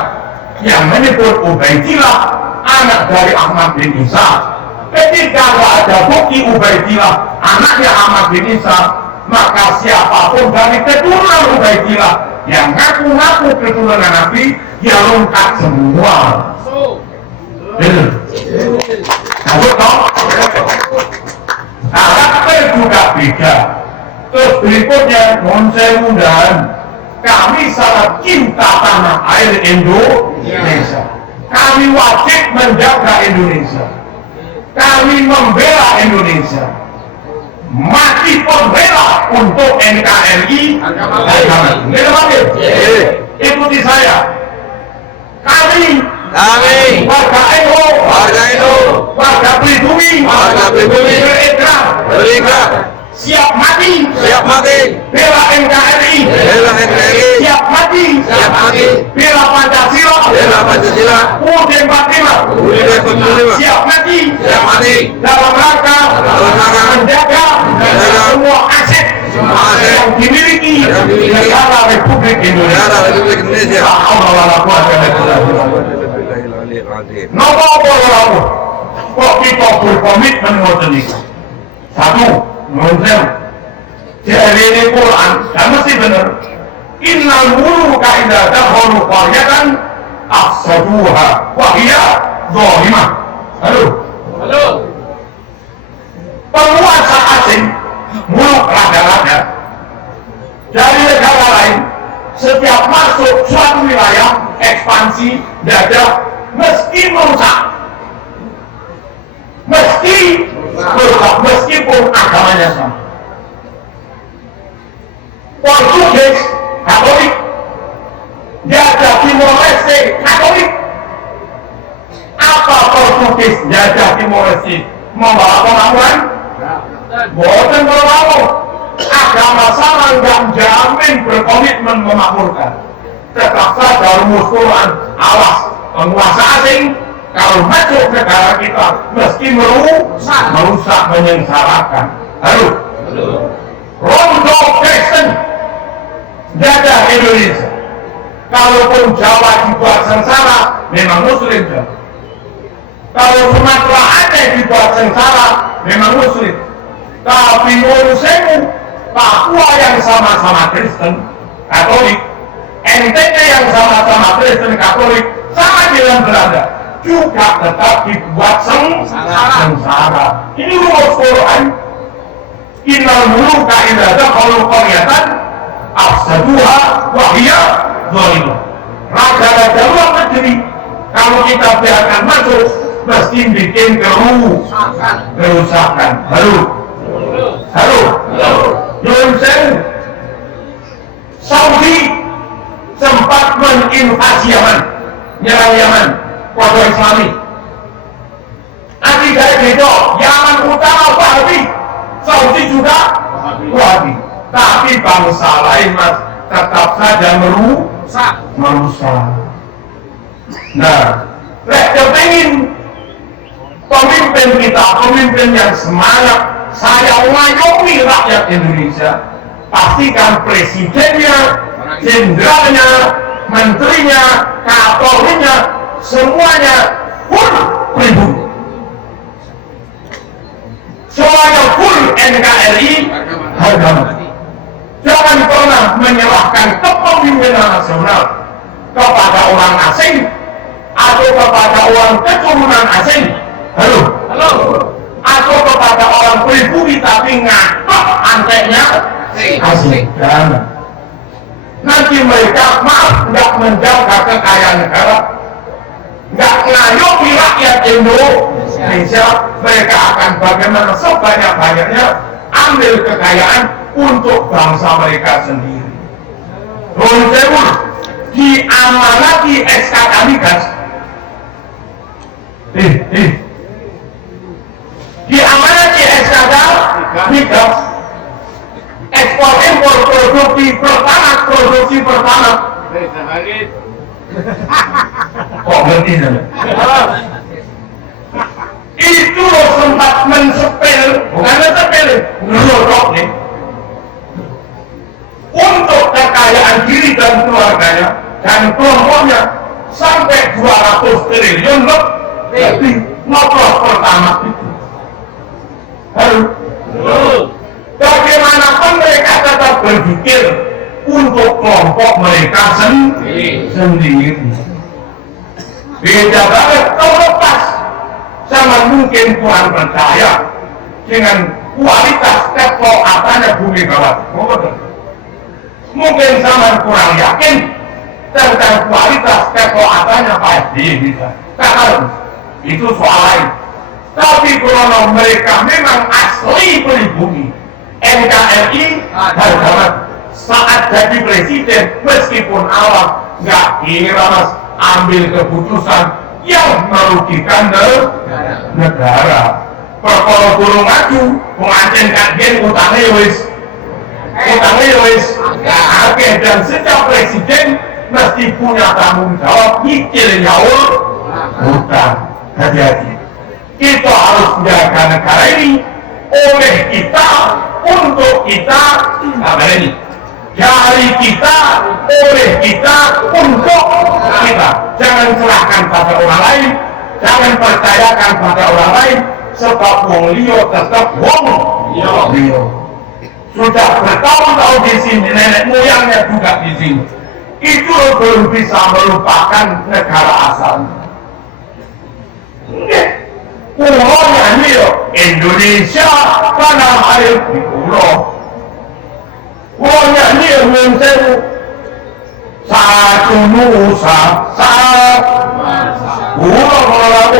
yang menyebut Ubaidillah anak dari Ahmad bin Isa. Ketika nggak ada bukti Ubaidillah anaknya Ahmad bin Isa, maka siapapun dari keturunan Ubaidillah yang ngaku-ngaku keturunan Nabi, ya lengkap semua. Tahu toh? Karakter juga beda. Terus berikutnya nonsewu dan kami sangat cinta tanah air Indonesia. Kami wajib menjaga Indonesia. Kami membela Indonesia. Mati pembela untuk NKRI. Ikuti saya. Kami warga NU, warga pribumi, berikrar, siap mati, bela NKRI, siap mati, bela Pancasila, UUD 45, siap mati, dalam rangka menjaga semua aset yang dimiliki negara Republik Indonesia. Nomor kok kita berkomitmen ngoten iki. Satu, nonsen. Jadi ini Quran, dan mesti benar. Innal muluka idza dakhalu qaryatan afsaduha wa hiya zalimah. Halo. Penguasa asing, muluk raja-raja dari negara lain, setiap masuk suatu wilayah ekspansi dadah meski merusak, meskipun agamanya sama. Portugis Katolik, jajah Timor Leste Katolik. Apa Portugis jajah Timor Leste membawa pembangunan? Bukan berlalu. Agama sama nggak jamin berkomitmen memakmurkan. Tetap saja rumus Quran, awas penguasa asing kalau masuk negara kita meski merusak menyengsarakan. Halo. Rondo Kristen jajah Indonesia. Kalaupun Jawa dibuat sengsara, memang Muslim. Kalau Sumatera Aceh dibuat sengsara, memang Muslim. Tapi Nusa Papua yang sama-sama Kristen Katolik, NTT yang sama-sama Kristen Katolik, sama dengan Belanda juga tetap dibuat sengsara. Ini rumus Quran. Innal muluka idza dakhalu qaryatan afsaduha wa hiya zalimah. Raja-raja luar negeri kalau kita biarkan masuk mesti bikin kerusakan. Halo. Yunsen Saudi sempat menginvasi Yaman, nyerang Yaman, kelompok Islami. akidah beda. Yaman utara Wahabi, Saudi juga Wahabi. Tapi bangsa lain mas tetap saja merusak. Nah, kita pengen pemimpin kita, pemimpin yang semangat, saya mengayomi rakyat Indonesia. Pastikan presidennya, jenderalnya, menterinya, kapolrinya, semuanya full pribumi. Semuanya full NKRI harga mati. Jangan pernah menyerahkan kepemimpinan nasional kepada orang asing atau kepada orang keturunan asing. Halo. Atau kepada orang pribumi tapi ngatok anteknya asing. Jangan. Nanti mereka nggak menjaga kekayaan negara, nggak ngayomi rakyat Indonesia. Mereka akan bagaimana sebanyak-banyaknya ambil kekayaan untuk bangsa mereka sendiri. Ronsewu diamanati SKK migas. Diamanati SKK migas. Ekspor impor produksi pertama. Kok ngerti saja? Itu loh sempat mensepel, bukan mensepel, ngelorok nih. Untuk kekayaan diri dan keluarganya dan kelompoknya sampai 200 triliun lebih ngobrol pertama itu. Bagaimanapun mereka tetap berpikir untuk kelompok mereka sendiri. Beda banget kalau lepas. Sangat mungkin kurang percaya dengan kualitas kekoatannya Bumi Megawati. Mungkin sangat kurang yakin tentang kualitas kekoatannya Pak SBY bisa. Karena itu soal lain. Tapi kalau mereka memang asli pribumi, NKRI harga mati. Saat jadi presiden, meskipun awal nggak kira mas ambil keputusan yang merugikan negara. Perkara turun maju, mengancen kagen utangnya wis akeh, dan setiap presiden mesti punya tanggung jawab mikir nyaur hutang. Hati-hati. Kita harus menjaga negara ini oleh kita, untuk kita, apa ini? Dari kita, oleh kita, untuk kita. Jangan serahkan pada orang lain, jangan percayakan pada orang lain, sebab wong liya tetap wong liya. Sudah bertahun-tahun di sini, nenek moyangnya juga di sini. Itu belum bisa melupakan negara asalnya. Pulau nyanyi Indonesia tanah air di pulau. Pulau nyanyi Mensewu satu nusa pulau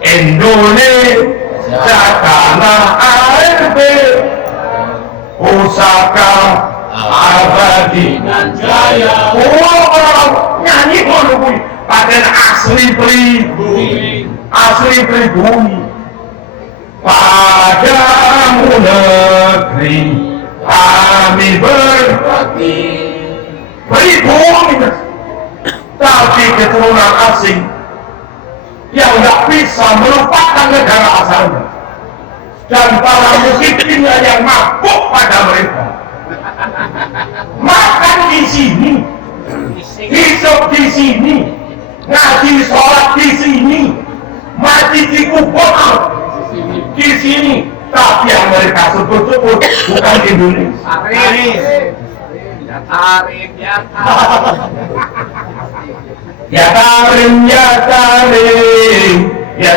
Indonesia tanah air pusaka abadi dan jaya. Pulau nyanyi pulau padahal asli pribumi. Padamu negeri kami berbakti. Pribumi, tapi keturunan asing yang nggak bisa melupakan negara asalnya, dan para musiknya yang mabuk pada mereka. Makan di sini, hidup di sini, ngaji sholat di sini, mati di kubur di sini. Tapi yang mereka sebut-sebut bukan Indonesia. Ya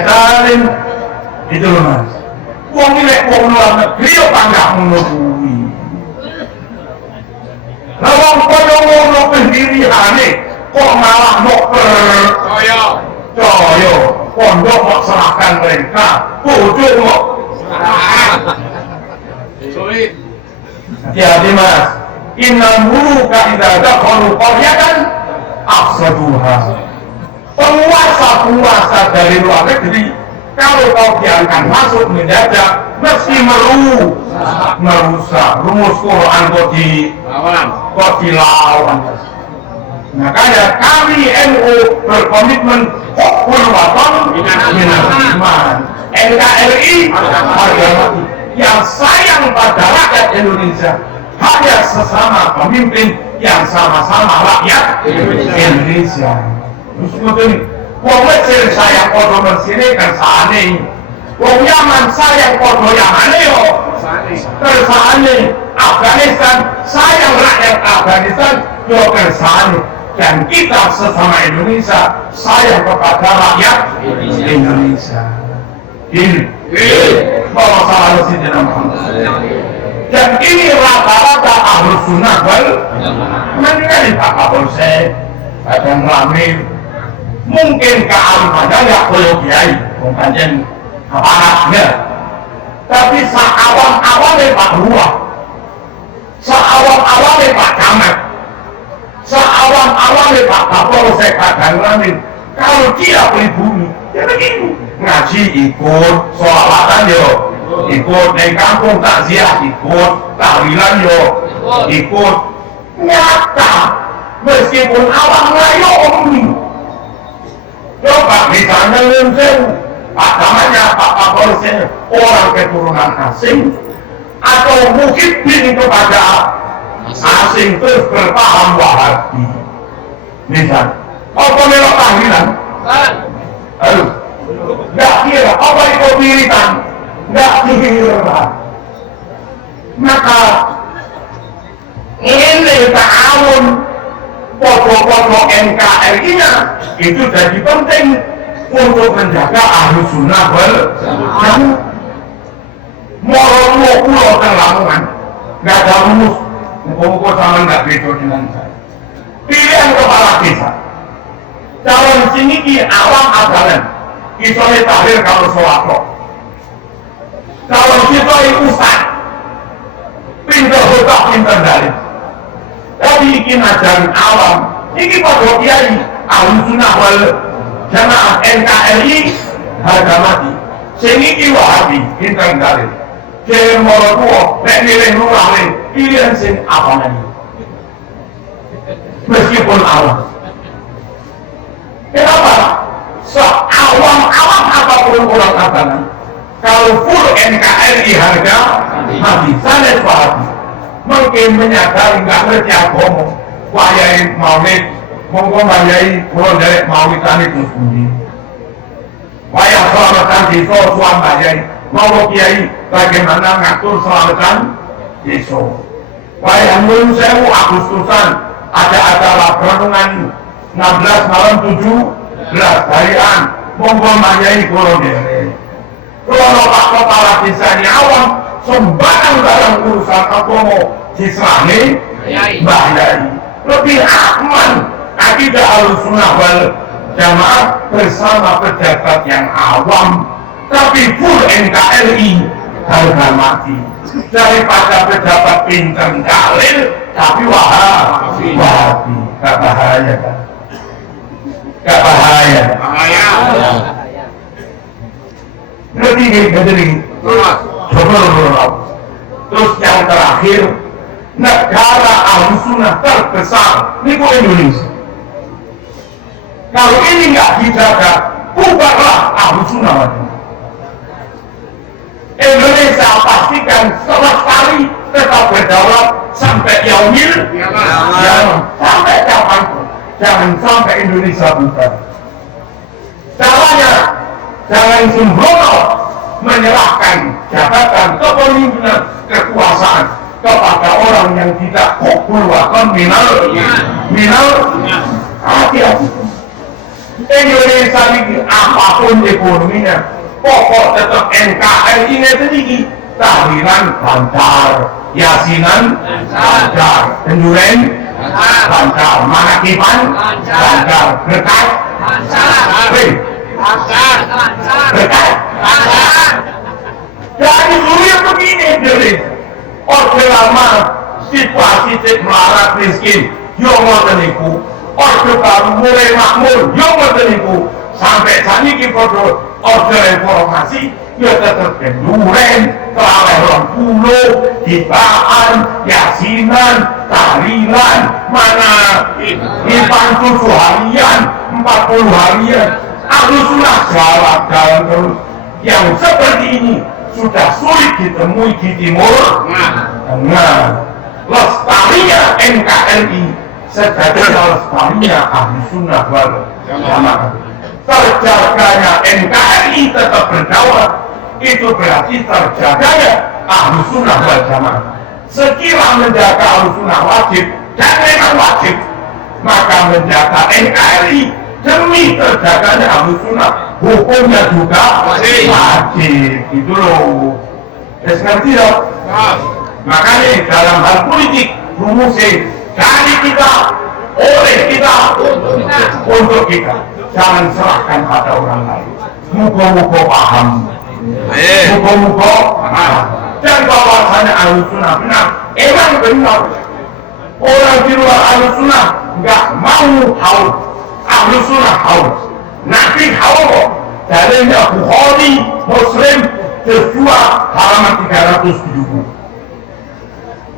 tarim. Itu loh mas. Wong milih wong luar negeri apa nggak menurui. Lawang koyo ngono pendirihane kok malah mau percaya pondok mau serahkan mereka, bodoh mau sulit. Hati-hati mas. Innal muluka idza dakhalu qaryatan afsaduha. Penguasa dari luar negeri Kalau kau biarkan masuk menjajah, mesti merusak. Rumus Quran kok dilawan. Makanya kami NU berkomitmen hukul waton minal iman. NKRI harga mati. Yang sayang pada rakyat Indonesia hanya sesama pemimpin yang sama-sama rakyat Indonesia. Terus betul. Wong Mesir sayang podo Mesir kan sane. Wong Yaman sayang podo Yamane yo. Kersane. Afghanistan sayang rakyat Afghanistan yo kersane. Dan kita sesama Indonesia sayang kepada rakyat Indonesia. Ini bahwa salah Sayyidina Muhammad. Dan ini rata-rata Ahlus Sunnah wal Jamaah. Pak Kapolsek kadang rame mungkin kealimannya ya koyo kiai bukan aparatnya, tapi seawam-awamnya Pak Lurah, seawam-awamnya Pak Camat, seawam-awamnya Pak Kapolsek kadang rame kalau dia pribumi ya begini, ngaji ikut, sholawatan yo ikut, di kampung takziah ikut, tahlilan yo ikut, nyata meskipun awam ngayomi. Coba misalnya Nunsewu, agamanya Pak Kapolsek orang keturunan asing atau mukhibin kepada asing terus berpaham Wahabi. Misal, apa melok tahlilan? Aduh, nggak kira apa itu wiritan, nggak kira. Maka ini ta'awun pokok-pokok NKRI-nya itu jadi penting untuk menjaga Ahlus Sunnah wal Jamaah. Moro pulau Lamongan nggak ada rumus, muka-muka sama nggak beda dengan saya. Pilihan kepala desa calon sini awam abalan isole tahrir kalau sholawat. Calon kita ustaz pinter hutang pinter dalil. Tapi ini ajaran awam, ini pada kiai Ahlus Sunnah wal Jamaah NKRI harga mati. Sing iki Wahabi pinter dalil. Jangan moro tuwa nek milih lurah pilihan sing apa nih? Meskipun awam. Kenapa? Seawam-awam apapun orang agama, kalau full NKRI harga mati, sanes Wahabi. Mungkin menyadari nggak ngerti agama, wayai maulid, monggo wayai pulau dari maulidan itu sendiri. Wayai selamatan desa suam wayai, mau kiai bagaimana ngatur selamatan desa. Wayai Nunsewu Agustusan ada acara perenungan 16 malam 17 harian, monggo wayai pulau dari. Kalau Pak Kepala Desa ini awam, sembarang dalam urusan agama diserani Mbah Yai. Lebih aman akidah Ahlus Sunnah wal Jamaah bersama pejabat yang awam, tapi full NKRI harga mati daripada pejabat pinter dalil tapi Wahabi. Gak bahaya kan? Gak bahaya. Lebih begini. Terus yang terakhir, negara Ahlus Sunnah terbesar ini Indonesia. Kalau ini nggak dijaga, bubarlah Ahlus Sunnah. Indonesia pastikan selesai tetap berdaulat sampai yaumil kiamah, sampai kapanpun. Jangan sampai Indonesia bubar. Caranya jangan sembrono menyerahkan jabatan kepemimpinan kekuasaan kepada orang yang tidak hukul wakon minal hati-hati. Indonesia ini apapun ekonominya pokok tetap NKRI ini tinggi, tahlilan lancar, yasinan lancar, penjuren lancar, manakipan lancar, berkat berkat. Jadi dunia begini Indonesia. Orde lama situasi melarat miskin, yo ngoten niku. Orde baru mulai makmur, yo ngoten niku. Sampai saat ini foto Orde reformasi ya tetap kenduren, terawih 20, hibaan, yasinan, tahlilan, mana hipan 7 harian, 40 harian. Ahlus Sunnah jalan terus. Yang seperti ini sudah sulit ditemui di Timur Tengah. Lestarinya NKRI sejatinya lestarinya Ahlus Sunnah wal Jamaah. Terjaganya NKRI tetap berdaulat, itu berarti terjaganya Ahlus Sunnah wal Jamaah. Sekiranya menjaga Ahlus Sunnah wajib, dan memang wajib, maka menjaga NKRI demi terjaganya Ahlus Sunnah hukumnya juga wajib, gitu loh. Ngerti dong? Makanya dalam hal politik rumusnya dari kita, oleh kita, untuk kita. Jangan serahkan pada orang lain. Muka-muka paham. Muka-muka paham. Dan bahwasanya Ahlus Sunnah benar, emang benar. Orang di luar Ahlus Sunnah nggak mau haul. Ahlus Sunnah haul. Nabi haul. Dalilnya Bukhari, Muslim, kedua halaman 370.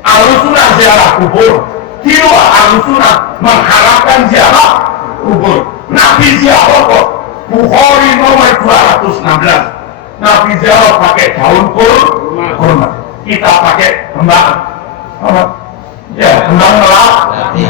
Ahlus Sunnah ziarah kubur. Di luar Ahlus Sunnah mengharapkan ziarah kubur. Nabi ziarah kok. Bukhari nomor 216. Nabi ziarah pakai daun kurma. Kita pakai kembang. Ya, kembang melati.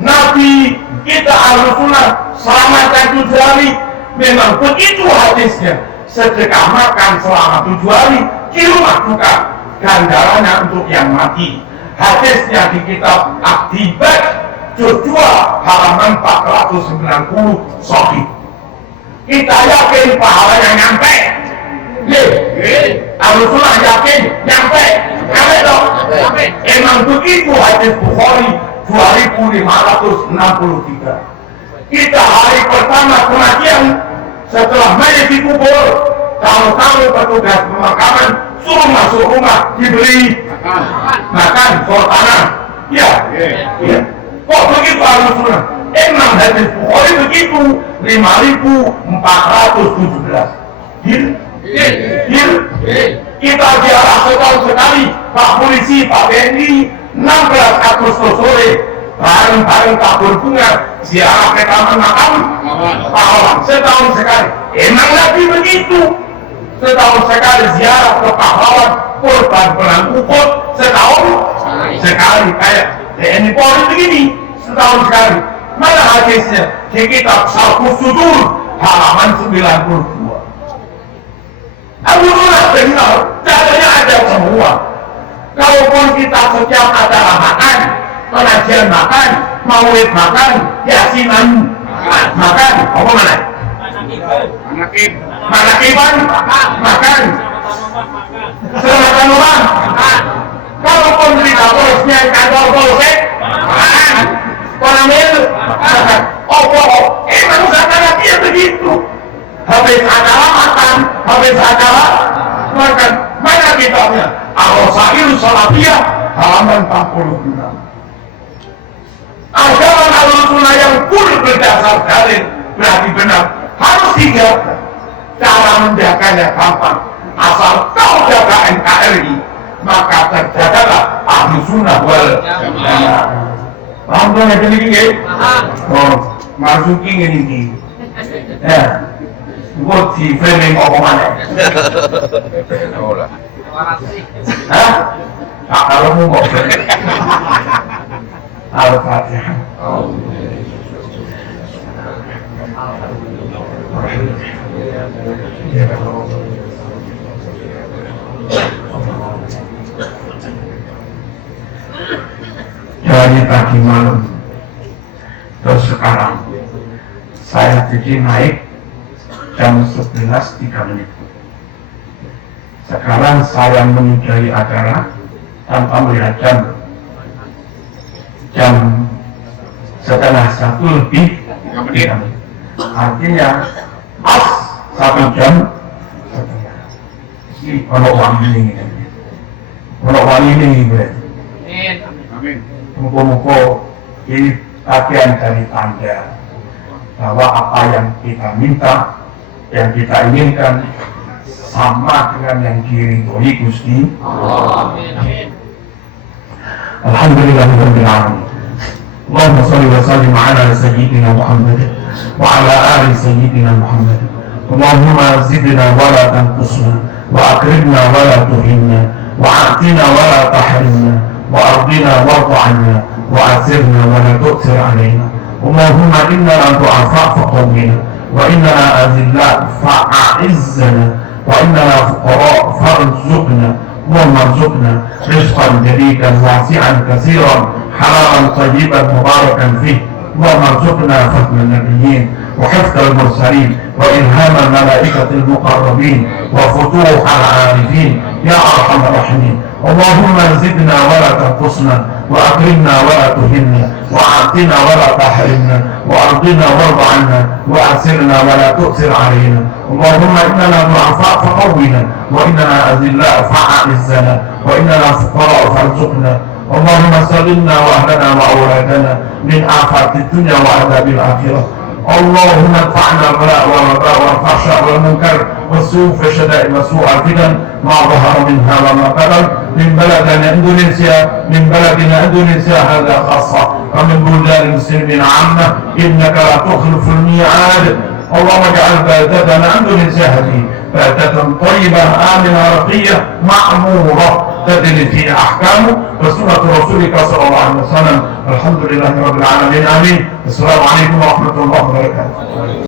Nabi kita Ahlus Sunnah selamatkan 7 hari. Memang begitu hadisnya. Sedekah makan selama 7 hari di rumah duka, gandarannya untuk yang mati. Hadisnya di kitab Akibat Joshua halaman 490 Sahih. Kita yakin pahalanya nyampe. Ahlus Sunnah yakin nyampe. Nyampe dong. Emang begitu hadis Bukhari 2563. Kita hari pertama kematian setelah mayat dikubur, tamu-tamu petugas pemakaman suruh masuk rumah diberi makan sortana. Ya. Kok begitu Ahlus Sunnah? Emang hadis Bukhari begitu 5417. Kita ziarah setahun sekali, Pak Polisi, Pak TNI, 16 Agustus sore bareng-bareng tabur bunga ziarah ke taman makam pahlawan setahun sekali. Emang Nabi begitu, setahun sekali ziarah ke pahlawan korban perang Uhud setahun sekali. Kayak TNI Polri begini setahun sekali. Mana hadisnya? Di kitab Syarhus Sudur halaman 92. Ahlus Sunnah benar, caranya ada semua. Kalaupun kita setiap acara makan, pengajian makan, maulid makan, yasinan makan, apa mana? Manakiban makan, selamatan rumah makan. Kalaupun kita terusnya kantor polsek makan, konamil makan. Oh, emang sekarang dia begitu. Habis acara makan, habis acara makan. Mana kitabnya? Al-Rasail Salafiyah halaman 46. Ajaran Ahlus Sunnah yang full berdasar dalil berarti benar, harus dijaga. Cara menjaganya gampang, asal kau jaga NKRI, maka terjagalah Ahlus Sunnah wal Jamaah. Paham tuh yang ini? Oh, masukin ini. Ya, buat di framing omongannya. Hah? Kalau mau ngomong. Al-Fatihah. Dari pagi malam terus sekarang saya jadi naik jam 11.03. Sekarang saya menyudahi acara tanpa melihat jam 12:30 lebih 3 menit. Artinya pas 1 jam setengah. Ini kalau wangi ini, kalau wangi ini berarti. Muka-muka ini bagian dari tanda bahwa apa yang kita minta yang kita inginkan sama dengan yang diridhoi Gusti. Alhamdulillahirabbil alamin. Allahumma shalli wa sallim ala sayyidina Muhammad wa ala ali sayyidina Muhammad. Allahumma zidna wa la tanqusna wa akrimna wa la tuhinna wa a'tina wa la tahrimna wa ardina warḍa 'anna wa asirna wa la tu'sir 'alaina. Allahumma innana du'afa faqawwina wa innana azilla fa'a'izzana wa innana fuqara farzuqna. اللهم ارزقنا رزقا جديدا واسعا كثيرا حلالا طيبا مباركا فيه. اللهم ارزقنا فهم النبيين وحفظ المرسلين وإلهام الملائكة المقربين وفتوح العارفين يا أرحم الراحمين. اللهم زدنا ولا تنقصنا وأكرمنا ولا تهنا وأعطنا ولا تحرمنا وأرضنا وارض عنا وأسرنا ولا تؤثر علينا. اللهم إننا ضعفاء فقونا وإننا أذلاء فأعزنا وإننا فقراء فارزقنا. اللهم سلمنا وأهلنا وأولادنا من آفات الدنيا وعذاب الآخرة. اللهم ادفعنا البلاء والوباء والفحشاء والمنكر والسوء والشدائد وسوء الفتن ما ظهر منها وما بطن من بلدنا اندونيسيا هذا خاصة ومن بلدان المسلمين عامة انك لا تخلف الميعاد. اللهم اجعل بلدتنا اندونيسيا هذه بلدة طيبة آمنة رقية معمورة تدري في أحكامه وسنة رسولك صلى الله عليه وسلم. الحمد لله رب العالمين آمين. السلام عليكم ورحمة الله وبركاته.